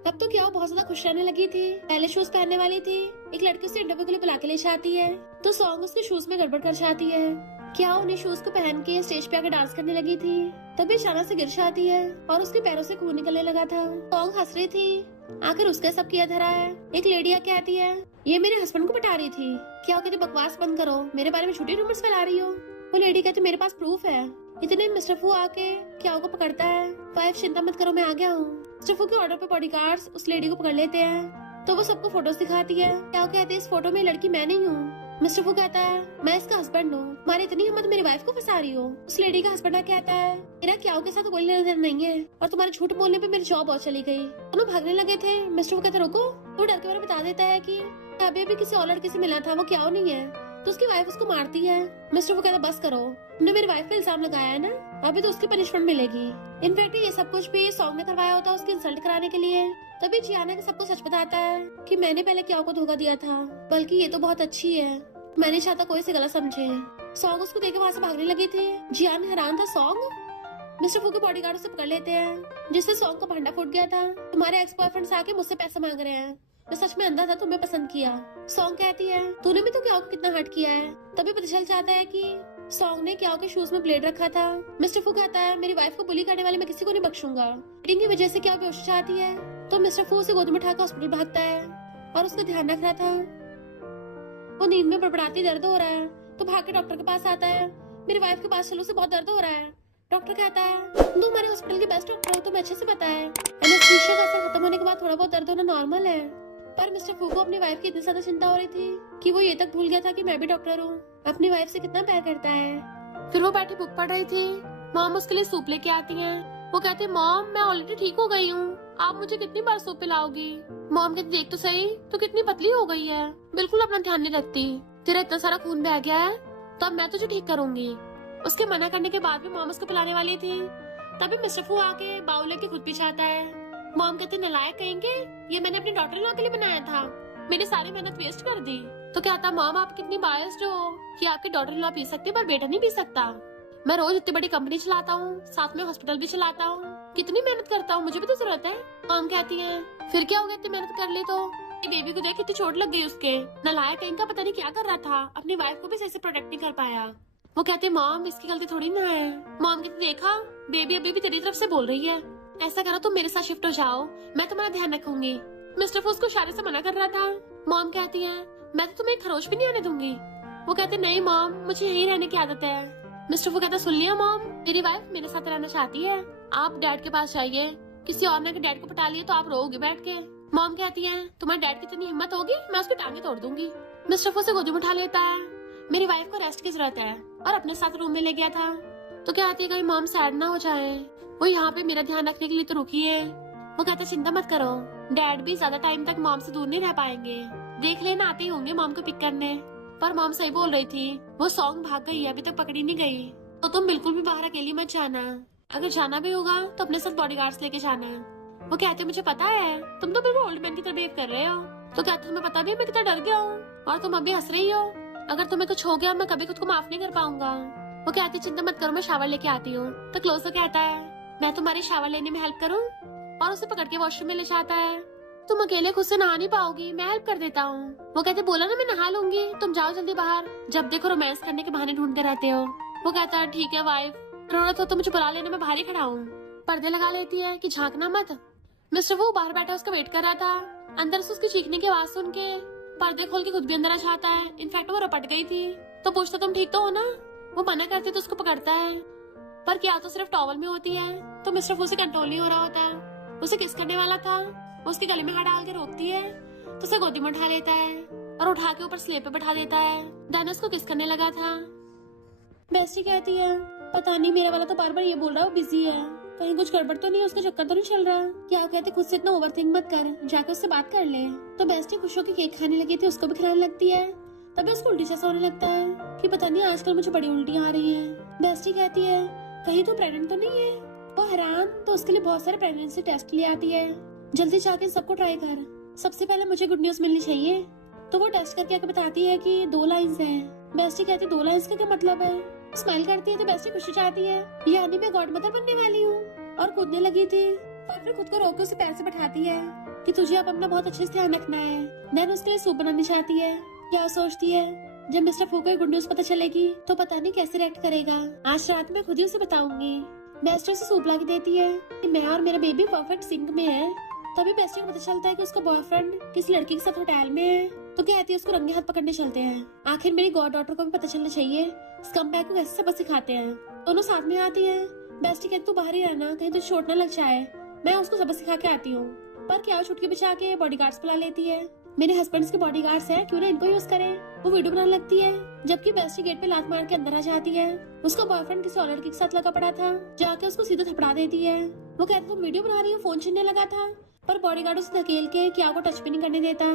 अब तो क्या वो बहुत ज्यादा खुश रहने लगी थी। पहले शूज पहनने वाली थी, एक लड़की उसे इंटरव्यू के लिए बुला के ले जाती है तो सॉन्ग उसके शूज में गड़बड़ कर जाती है। क्या उन्हें शूज को पहन के स्टेज पे आकर डांस करने लगी थी, तभी अचानक से गिर जाती है और उसके पैरों से खून निकलने लगा था। सॉन्ग हंस रही थी, आखिर उसका सब किया धरा है। एक लेडी आके कहती है ये मेरे हस्बैंड को पटा रही थी। क्या कहती बकवास बंद करो, मेरे बारे में झूठी रूमर्स फैला रही हो। वो लेडी कहती मेरे पास प्रूफ है। इतने मिस्टर फू आके क्या को पकड़ता है, वाइफ चिंता मत करो मैं आ गया हूँ। मिस्टर फू के ऑर्डर पे बॉडीगार्ड्स उस लेडी को पकड़ लेते हैं तो वो सबको फोटोज दिखाती है। क्या कहते हैं इस फोटो में लड़की मैं नहीं हूँ। मिस्टर फू कहता है मैं इसका हस्बैंड हूँ, तुम्हारी इतनी हिम्मत मेरी वाइफ को फंसा रही हो। उस लेडी का हस्बैंड कहता है मेरा क्या के साथ कोई लेना देना नहीं है और तुम्हारे झूठ बोलने पे मेरी जॉब और चली गई। दोनों भागने लगे थे। मिस्टर फू कहता रुको। वो डर के बारे बता देता है कि अभी अभी किसी और लड़के से मिला था, वो क्या नहीं है। तो उसकी वाइफ उसको मारती है। मिस्टर फू कहता बस करो, तुमने मेरी वाइफ पे इल्जाम लगाया है ना, अभी तो उसकी पनिशमेंट मिलेगी। इनफैक्ट ये सब कुछ भी सॉन्ग ने करवाया होता है उसकी इंसल्ट कराने के लिए। तभी जियाना के सबको सच बताता है कि मैंने पहले क्या को धोखा दिया था, बल्कि ये तो बहुत अच्छी है, मैं नहीं चाहता कोई से गलत समझे। सॉन्ग उसको देख के वहाँ से भागने लगे थे। जियान हैरान था। सॉन्ग मिस्टर फू के बॉडीगार्ड उसे पकड़ लेते हैं जिससे सॉन्ग का भांडा फूट गया था। तुम्हारे एक्स बॉयफ्रेंड्स आके मुझसे पैसा मांग रहे हैं, मैं सच में अंधा था, तुम्हें पसंद किया। सॉन्ग कहती है तूने भी तो क्या को कितना हर्ट किया है। तभी पता चल जाता है कि सॉन्ग ने क्या के शूज में ब्लेड रखा था। मिस्टर फू कहता है मेरी वाइफ को बुली करने वाले मैं किसी को नहीं बख्शूंगा। ब्लीडिंग की वजह से क्या बेहोश चाहती है तो मिस्टर फू उसे गोद में उठाकर हॉस्पिटल भागता है और उसका ध्यान रख रहा था। वो नींद में बड़बड़ाती दर्द हो रहा है तो भाग के डॉक्टर के पास आता है। मेरी वाइफ के पास चलो, उसे बहुत दर्द हो रहा है। डॉक्टर कहता है तुम हमारे हॉस्पिटल के बेस्ट डॉक्टर हो, तुम्हें अच्छे से पता है एनेस्थीसिया का असर खत्म होने के बाद थोड़ा बहुत दर्द होना नॉर्मल है। पर मिस्टर फू को अपनी वाइफ की इतनी ज्यादा चिंता हो रही थी कि वो ये तक भूल गया था कि मैं भी डॉक्टर हूँ, अपनी वाइफ से कितना प्यार करता है। फिर वो बैठी बुक पढ़ रही थी। मॉम उसके लिए सूप लेके आती है। वो कहते हैं मॉम मैं ऑलरेडी ठीक हो गई हूँ, आप मुझे कितनी बार सूप पिलाओगी। मॉम कहती देख तो सही तो कितनी पतली हो गई है, बिल्कुल अपना ध्यान नहीं रखती, तेरा इतना सारा खून बह गया है तो अब मैं तुझे ठीक करूंगी। उसके मना करने के बाद भी मॉम उसको पिलाने वाली थी। तभी मिस्टर फू आके बाउल लेके खुद पीछे आता है। मॉम कहते नलायक कहेंगे, ये मैंने अपने डॉटर लॉ के लिए बनाया था, मैंने सारी मेहनत वेस्ट कर दी। तो कहता मॉम आप कितनी बायस्ड हो कि आपकी डॉटर लॉ पी सकती है पर बेटा नहीं पी सकता। मैं रोज इतनी बड़ी कंपनी चलाता हूँ, साथ में हॉस्पिटल भी चलाता हूँ, कितनी मेहनत करता हूँ, मुझे भी तो जरूरत है। मॉम कहती है फिर क्या हो गया इतनी मेहनत कर ली तो। बेबी को देख कितनी चोट लग गई उसके, नलायक कहीं का पता नहीं क्या कर रहा था, अपनी वाइफ को भी सही से प्रोटेक्ट नहीं कर पाया। वो कहते मॉम इसकी गलती थोड़ी ना है। मॉम कहती देखा बेबी अभी भी तेरी तरफ से बोल रही है, ऐसा करो तुम मेरे साथ शिफ्ट हो जाओ, मैं तुम्हारा ध्यान रखूंगी। मिस्टर फू उसको इशारे से मना कर रहा था। मॉम कहती है मैं तो तुम्हें खरोच भी नहीं आने दूंगी। वो कहते नहीं मॉम मुझे यहीं रहने की आदत है। मिस्टर फू कहता सुन लिया मॉम, मेरी वाइफ मेरे साथ रहना चाहती है, आप डैड के पास जाइए, किसी और ने डैड को पटा लिया तो आप रोओगे बैठ के। मॉम कहती है तुम्हारे डैड की इतनी हिम्मत होगी मैं उसकी टांगे तोड़ दूंगी। मिस्टर फू से गोदी में उठा लेता है। मेरी वाइफ को रेस्ट की जरूरत है और अपने साथ रूम में ले गया था। तो कहती है कहीं मॉम सैड ना हो जाए, वो यहाँ पे मेरा ध्यान रखने के लिए तो रुकी है। वो कहता चिंता मत करो, डैड भी ज्यादा टाइम तक मॉम से दूर नहीं रह पाएंगे, देख लेना आते ही होंगे मॉम को पिक करने। पर मॉम सही बोल रही थी, वो सॉन्ग भाग गई है, अभी तक पकड़ी नहीं गई। तो तुम बिल्कुल भी बाहर अकेली मत जाना, अगर जाना भी होगा तो अपने साथ बॉडीगार्ड्स लेके जाना। वो कहते मुझे पता है तुम तो बिल्कुल ओल्ड मैन की तरह बिहेव कर रहे हो। तो कहते तुम्हें पता भी है मैं कितना डर गया हूँ और तुम अभी हंस रही हो, अगर तुम्हें कुछ हो गया मैं कभी खुद को माफ नहीं कर पाऊंगा। वो कहती चिंता मत करो, मैं शावर लेके आती हूँ। तो क्लोजर कहता है मैं तुम्हारी शावर लेने में हेल्प करूँ, और उसे पकड़ के वॉशरूम में ले जाता है। तुम अकेले खुद से नहा नहीं पाओगी, मैं हेल्प कर देता हूँ। वो कहते बोला ना मैं नहा लूंगी, तुम जाओ जल्दी बाहर, जब देखो रोमांस करने के बहाने ढूंढते रहते हो। वो कहता है ठीक है वाइफ, जरूरत हो तो मुझे बुला लेना, मैं बाहर ही खड़ा हूँ। पर्दे लगा लेती है कि झांकना मत। मिस्टर वो बाहर बैठा उसका वेट कर रहा था। अंदर से उसकी चीखने की आवाज सुन के पर्दे खोल के खुद भी अंदर आ जाता है। इनफैक्ट वो रपट गई थी तो पूछता तुम ठीक तो हो ना। वो मना करती तो उसको पकड़ता है, पर क्या तो सिर्फ टॉवल में होती है। तो मिस्टर फू से कंट्रोल नहीं हो रहा होता। उसे किस करने वाला था, वो उसके गले में हाथ डाल के रोकती है तो उसे गोदी में उठा लेता है और उठा के ऊपर स्लेब पे बैठा देता है। देन उसको किस करने लगा था। बेस्टी कहती है पता नहीं मेरा वाला तो बार बार ये बोल रहा है बिजी है, कहीं कुछ गड़बड़ तो नहीं, उसका चक्कर तो नहीं चल रहा। क्या कहते खुद से इतना ओवरथिंक मत कर, जाकर उससे बात कर ले। तो बेस्टी खुश होकर केक खाने लगी थी, उसको भी खिलाने लगती है। तभी उसको उल्टी जैसा होने लगता है कि पता नहीं आजकल मुझे बड़ी उल्टियां आ रही हैं। बेस्टी कहती है कहीं तू प्रेग्नेंट तो नहीं है। वो हैरान तो उसके लिए बहुत सारे प्रेगनेंसी टेस्ट ले आती है। जल्दी जाके सबको ट्राई कर, सबसे पहले मुझे गुड न्यूज मिलनी चाहिए। तो वो टेस्ट करके आके बताती है कि 2 लाइंस हैं। बेस्टी कहती है 2 लाइंस का क्या मतलब है। स्माइल करती है तो बेस्टी खुशी चाहती है, यानी मैं गॉड मदर बनने वाली हूँ, और कूदने लगी थी। और फिर खुद को रोक के उसे पैर से बैठाती है कि तुझे अब अपना बहुत अच्छे से ध्यान रखना है। देन उसके लिए सूप बनानी चाहती है। क्या सोचती है जब मिस्टर फू को गुड न्यूज पता चलेगी तो पता नहीं कैसे रिएक्ट करेगा। आज रात में खुद ही उसे बताऊंगी। बेस्टी उसे सूप ला के देती है कि मैं और मेरा बेबी परफेक्ट सिंक में है। तभी बेस्टी को पता चलता है कि उसका बॉयफ्रेंड किसी लड़की के साथ होटल में है। तो कहती है उसको रंगे हाथ पकड़ने चलते हैं। आखिर मेरी गॉड डॉटर को भी पता चलना चाहिए स्कमबैग को कैसे सबक सिखाते हैं। दोनों साथ में आती है। बेस्टी कहती तू बाहर ही रहना, कहीं तुझे चोट न लग जाए, मैं उसको सबक सिखा के आती हूँ। पर क्या छुटकी बिछा के बॉडीगार्ड्स बुला लेती है। मेरे हस्बैंड के बॉडीगार्ड्स हैं, क्यों ना इनको यूज करें। वो वीडियो बनाने लगती है, जबकि बेस्टी गेट पे लात मार के अंदर आ जाती है। उसका बॉयफ्रेंड किसी और लड़की के साथ लगा पड़ा था, जाके उसको सीधे थपड़ा देती है। वो कहती तुम वीडियो बना रही हो, फोन छीनने लगा था। पर बॉडीगार्ड उसे धकेल के क्या को टच भी नहीं करने देता।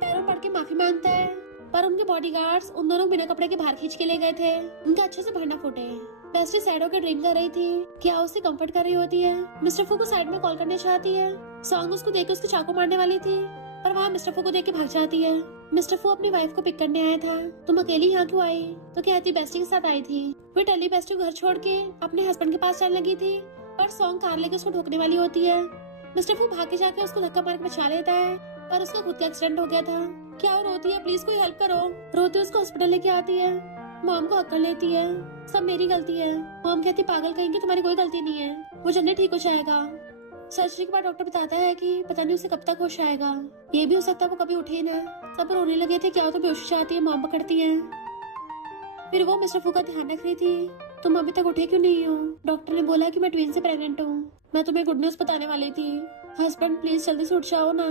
पैरों पड़ के माफी मांगता है, पर उनके बॉडीगार्ड्स उन दोनों बिना कपड़े के बाहर खींच के ले गए थे। उनका अच्छे से भरना फूटे। बेस्टी साइड होकर ड्रिंक कर रही थी, क्या उसे कंफर्ट कर रही होती है। मिस्टर फू को साइड में कॉल करने चाहती है। सॉन्ग उसको देख के उसको चाकू मारने वाली थी, पर वहाँ मिस्टर फू को देख के भाग जाती है। मिस्टर फू अपनी वाइफ को पिक करने आया था। तुम अकेली यहाँ क्यों आई। तो कहती बेस्टी के साथ आई थी। वो टली बेस्टी को घर छोड़ के अपने हस्बैंड के पास जाने लगी थी, पर सॉन्ग कार लेके उसको ठोकने वाली होती है। मिस्टर फू भाग के जाके उसको धक्का मार के बचा लेता है, पर उसका खुद का एक्सीडेंट हो गया था। क्या रोती है, प्लीज कोई हेल्प करो। रोती उसको हॉस्पिटल लेके आती है। मॉम को हक कर लेती है, सब मेरी गलती है। मॉम कहती पागल कहेंगे, तुम्हारी कोई गलती नहीं है, वो जल्दी ठीक हो जाएगा। सर्जरी के बाद डॉक्टर बताता है कि पता नहीं उसे कब तक होश आएगा, ये भी हो सकता है वो कभी उठे ना। सब रोने लगे थे, क्या हो तो बेहोशी जाती है, मॉम पकड़ती है। फिर वो मिस्टर फू का ध्यान रख रही थी। तुम अभी तक उठे क्यों नहीं हो। डॉक्टर ने बोला कि मैं ट्विन से प्रेग्नेंट हूँ, मैं तुम्हें गुड न्यूज बताने वाली थी। हस्बैंड प्लीज जल्दी से उठ जाओ ना।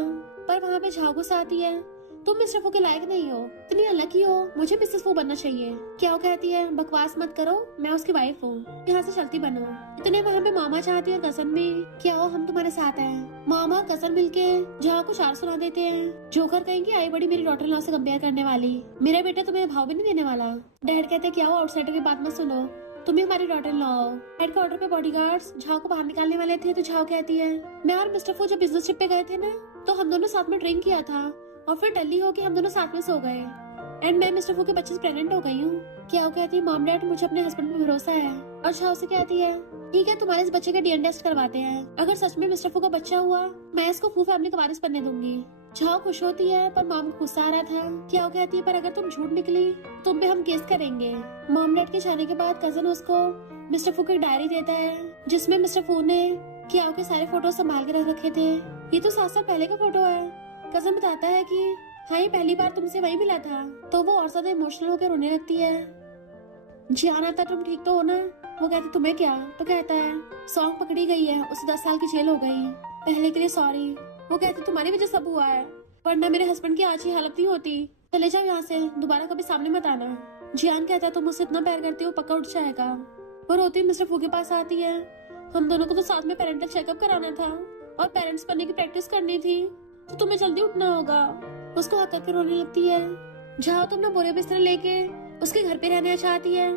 पर वहाँ पे झागू से आती है, तुम मिस्टर फू के लायक नहीं हो, इतनी अलग ही हो, मुझे मिसेस फू बनना चाहिए। क्या कहती है बकवास मत करो, मैं उसकी वाइफ हूँ, यहाँ से चलती बनो। इतने वहाँ पे मामा चाहती है कजन भी, क्या हो हम तुम्हारे साथ हैं। मामा कजन मिलके जहाँ को 4 सुना देते हैं। जोकर कहेंगे आई बड़ी मेरी डॉटर लॉ से कंपेयर करने वाली, मेरा बेटा तुम्हें भाव भी नहीं देने वाला। डैड कहते क्या हो आउटसाइडर की बात मत सुनो, तुम्हें हमारी डॉटर लॉ हो। हेड के ऑर्डर पे बॉडीगार्ड्स झाओ को बाहर निकालने वाले थे, तो झाओ कहती है मैं और मिस्टर फू जब बिजनेस ट्रिप पे गए थे ना, तो हम दोनों साथ में ड्रिंक किया था और फिर टल्ली होके हम दोनों साथ में सो गए, एंड मैं मिस्टर फू के बच्चे से प्रेग्नेंट हो गई हूँ। क्या कहती है मॉम डैड मुझे अपने हस्बैंड पे भरोसा है। और झाओ से कहती है ठीक है तुम्हारे इस बच्चे का डीएनए टेस्ट करवाते हैं, अगर सच में मिस्टर फू का बच्चा हुआ मैं इसको फू फैमिली का वारिस बनने दूंगी। झाओ खुश होती है, पर मॉम को गुस्सा आ रहा था। क्या कहती है पर अगर तुम झूठ निकली तुम पे हम केस करेंगे। मॉम डैड के जाने के बाद कजन उसको मिस्टर फू की डायरी देता है, जिसमें मिस्टर फू ने क्या के सारे फोटो संभाल के रख रखे थे। ये तो 7 साल पहले का फोटो है। कजन बताता है कि हाँ ये पहली बार तुमसे वही मिला था। तो वो और ज्यादा इमोशनल होकर रोने लगती है। जियान आता तुम ठीक तो हो ना। वो कहती तुम्हें क्या। तो कहता है सॉन्ग पकड़ी गई है, उसे 10 साल की जेल हो गई, पहले के लिए सॉरी। वो कहती तुम्हारी वजह सब हुआ है, वरना मेरे हस्बैंड की आज ही हालत नहीं होती, चले जाओ यहाँ से, दोबारा कभी सामने मत आना। जियान कहता है तुम मुझसे इतना प्यार करती हो पक्का उठ जाएगा। वो रोती मिस्टर फू के पास आती है, हम दोनों को तो साथ में पेरेंटल चेकअप कराना था और पेरेंट्स बनने की प्रैक्टिस करनी थी, तो तुम्हें जल्दी उठना होगा। उसको हक करके रोने लगती है। जाओ तुम ना बोरे बिस्तर लेके उसके घर पे रहना चाहती है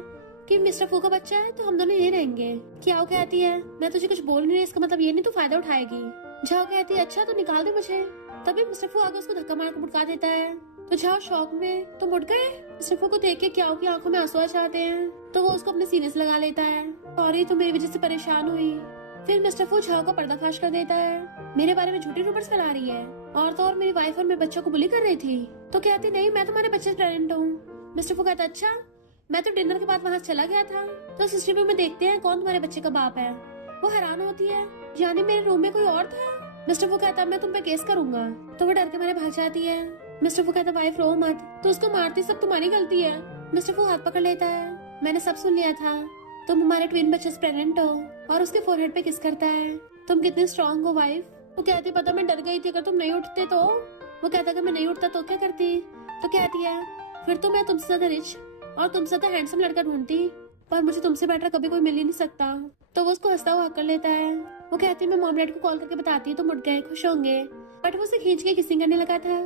कि मिस्टर फू का बच्चा है तो हम दोनों यही रहेंगे। क्या कहती है मैं तुझे कुछ बोल नहीं रही, इसका मतलब ये नहीं तू फायदा उठाएगी। जाओ कहती है अच्छा तो निकाल दे मुझे। तभी मिस्टर फू आगे उसको धक्का मार के भुटका देता है, तो तो झाओ शौक में तुम उठ गए। मिस्टर को देख के क्याओ की आंखों में आंसू आ जाते हैं तो वो उसको अपने सीने से लगा लेता है। सॉरी तुम मेरी वजह से परेशान हुई। फिर मिस्टर फू झाओ को पर्दाफाश कर देता है। मेरे बारे में झूठी रूमर्स फैला रही है और तो और मेरी वाइफ और मेरे बच्चों को बुली कर रही थी। तो कहती नहीं मैं तुम्हारे बच्चे से प्रेग्नेंट हूँ। मिस्टर फू कहता अच्छा, मैं तो डिनर के बाद वहाँ चला गया था। तो सीसीटीवी में देखते हैं कौन तुम्हारे बच्चे का बाप है। वो हैरान होती है, यानी मेरे रूम में कोई और था। मिस्टर फू कहता मैं तुम पे केस करूंगा। तो वो डर के मारे भाग जाती है। मिस्टर फू कहता वाइफ रो मत, तो उसको मारती सब तुम्हारी गलती है। मिस्टर फू हाथ पकड़ लेता है, मैंने सब सुन लिया था, तुम हमारे ट्विन बच्चे से प्रेग्नेंट हो। और उसके फोरहेड पे किस करता है, तुम कितनी स्ट्रांग हो वाइफ। वो कहती पता मैं डर गई थी, अगर तुम नहीं उठते तो। वो कहता अगर मैं नहीं उठता तो क्या करती। तो कहती है फिर तो मैं तुमसे ज्यादा रिच और तुमसे ज्यादा हैंडसम लड़का ढूंढती, पर मुझे तुमसे बेटर कभी कोई मिल ही नहीं सकता। तो वो उसको हंसता हुआ कर लेता है। वो कहती है मैं मॉम डैड को कॉल करके बताती तो मुड़ गए, खुश होंगे। बट वो उसे खींच के किसिंग करने लगा था।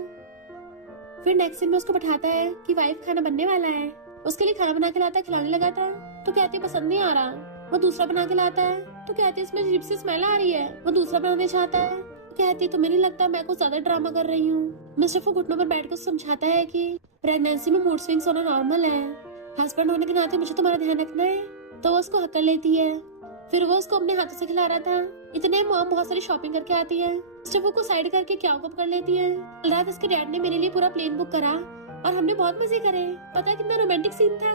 फिर नेक्स्ट सीन में उसको बैठाता है कि वाइफ खाना बनने वाला है। उसके लिए खाना बना के लाता है, खिलाने लगा था। तो कहती है पसंद नहीं आ रहा। वो दूसरा बना के लाता है। तो कहती है इसमें अजीब सी स्मेल आ रही है। वो दूसरा बनाने चाहता है। कहती तुम्हें नहीं लगता मैं कुछ ज्यादा ड्रामा कर रही हूँ। मिस्टर फू घुटनों पर बैठ कर समझाता है कि प्रेगनेंसी में मूड स्विंग्स होना नॉर्मल है। हस्बैंड होने के नाते मुझे तुम्हारा ध्यान रखना है। तो वो उसको हक्कर लेती है। फिर वो उसको अपने हाथों से खिला रहा था। इतने मॉम बहुत सारी शॉपिंग करके आती है। मिस्टर फू को साइड करके क्या को कर लेती है। कल रात इसके डैड ने मेरे लिए पूरा प्लेन बुक करा और हमने बहुत मजे करे। पता है कितना रोमांटिक सीन था।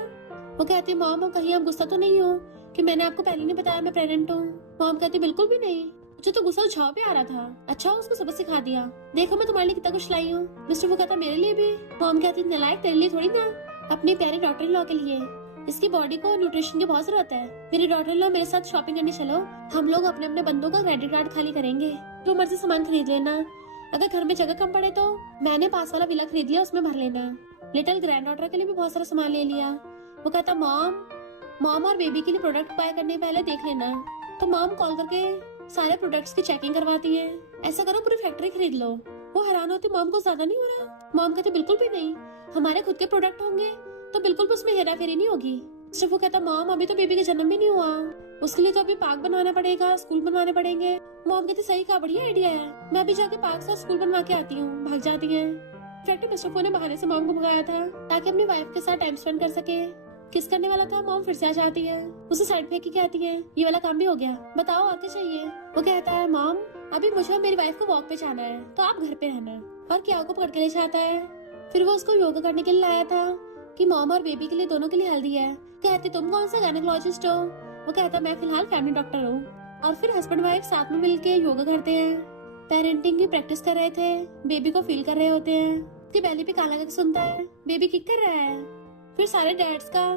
वो कहती मॉम कहीं आप गुस्सा तो नहीं हो कि मैंने आपको पहले नहीं बताया मैं प्रेग्नेंट हूँ। मॉम कहती बिल्कुल भी नहीं, मुझे तो गुस्सा झाओ पे आ रहा था। अच्छा उसको सबक सिखा दिया, देखो मैं तुम्हारे लिए कितना कुछ लाई हूँ। मिस्टर वो कहता मेरे लिए भी। मॉम कहती नलायक तेरे लिए थोड़ी ना, अपनी प्यारी डॉटर इन लॉ के लिए। इसकी बॉडी को न्यूट्रिशन की बहुत जरूरत है। मेरी डॉटर इन लॉ मेरे साथ शॉपिंग करने चलो, हम लोग अपने अपने बंदों का क्रेडिट कार्ड खाली करेंगे, जो मर्जी सामान खरीद लेना। अगर घर में जगह कम पड़े तो मैंने पास वाला विला खरीद लिया, उसमें भर लेना। लिटिल ग्रैंड डॉटर के लिए भी बहुत सारा सामान ले लिया। वो कहता मॉम और बेबी के लिए प्रोडक्ट बाय करने पहले देख लेना। तो मॉम कॉल करके सारे प्रोडक्ट्स की चेकिंग करवाती है। ऐसा करो पूरी फैक्ट्री खरीद लो। वो हैरान होती मॉम को ज्यादा नहीं हो रहा। मॉम कहती बिल्कुल भी नहीं, हमारे खुद के प्रोडक्ट होंगे तो बिल्कुल भी उसमें हेरा फेरी नहीं होगी। सिर्फ वो कहता मॉम अभी तो बेबी का जन्म भी नहीं हुआ, उसके लिए तो अभी पार्क बनवाना पड़ेगा, स्कूल बनवाने पड़ेंगे। मॉम कहती सही कहा, बढ़िया आइडिया है, मैं अभी जाके पार्क से स्कूल बनवा के आती हूँ। भाग जाती है। फैक्ट्री मिस्टर फो ने बहाने से मॉम को भगाया था ताकि अपनी वाइफ के साथ टाइम स्पेंड कर सके। किस करने वाला था, मॉम फिर से आ जाती है, उसे साइड फेंक के कहती है ये वाला काम भी हो गया, बताओ और क्या चाहिए। वो कहता है मॉम अभी मुझे और मेरी वाइफ को वॉक पे जाना है तो आप घर पे रहना। और क्या को पकड़ के ले जाता है। फिर वो उसको योगा करने के लिए लाया था कि मॉम और बेबी के लिए दोनों के लिए हेल्दी है। कहती तुम कौन सा गायनेकोलॉजिस्ट हो। वो कहता मैं फिलहाल फैमिली डॉक्टर हूँ। और फिर हस्बैंड वाइफ साथ में मिलके योगा करते हैं, पेरेंटिंग की प्रैक्टिस कर रहे थे, बेबी को फील कर रहे होते हैं। उसकी बेली पे काला करके सुनता है, बेबी किक कर रहा है। फिर सारे डैड्स का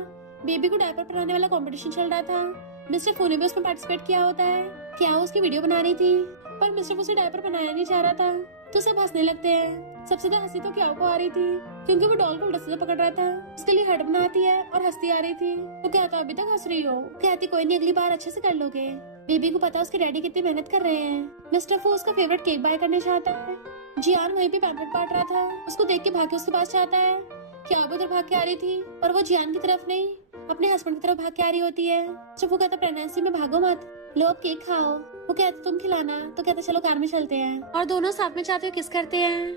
बेबी को डायपर पहनाने वाला कंपटीशन चल रहा था। मिस्टर फू ने भी उसमें पार्टिसिपेट किया होता है। क्या उसकी वीडियो बना रही थी पर मिस्टर फू से डायपर पहनाया नहीं जा रहा था तो सब हंसने लगते हैं। सबसे ज्यादा हंसी तो क्या को आ रही थी क्योंकि वो डॉल को उल्टा सीधा पकड़ रहा था। उसके लिए हट बनाती है और हंसती आ रही थी। वो कहता अभी तक हंस रही हो। कहती कोई नहीं, अगली बार अच्छे से कर लोगे। बेबी को पता उसके डैडी कितनी मेहनत कर रहे हैं। मिस्टर फू उसका फेवरेट केक बाय करने चाहता है। जियान वहीं पे पैम्पलेट बांट रहा था, उसको देख के भाग के उसके पास चाहता है। क्या वो उधर भाग के आ रही थी और वो जियान की तरफ नहीं अपने हस्बैंड की तरफ भाग के आ रही होती है। जब वो कहता प्रेगनेंसी में भागो मत, लो अब केक खाओ। वो कहता तुम खिलाना। तो कहता चलो कार में चलते हैं और दोनों साथ में जाते हुए किस करते हैं।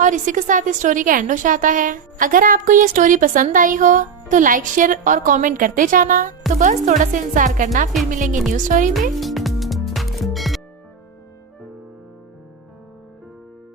और इसी के साथ इस स्टोरी का एंड हो जाता है। अगर आपको ये स्टोरी पसंद आई हो तो लाइक शेयर और कमेंट करते जाना। तो बस थोड़ा सा इंतजार करना, फिर मिलेंगे न्यू स्टोरी में।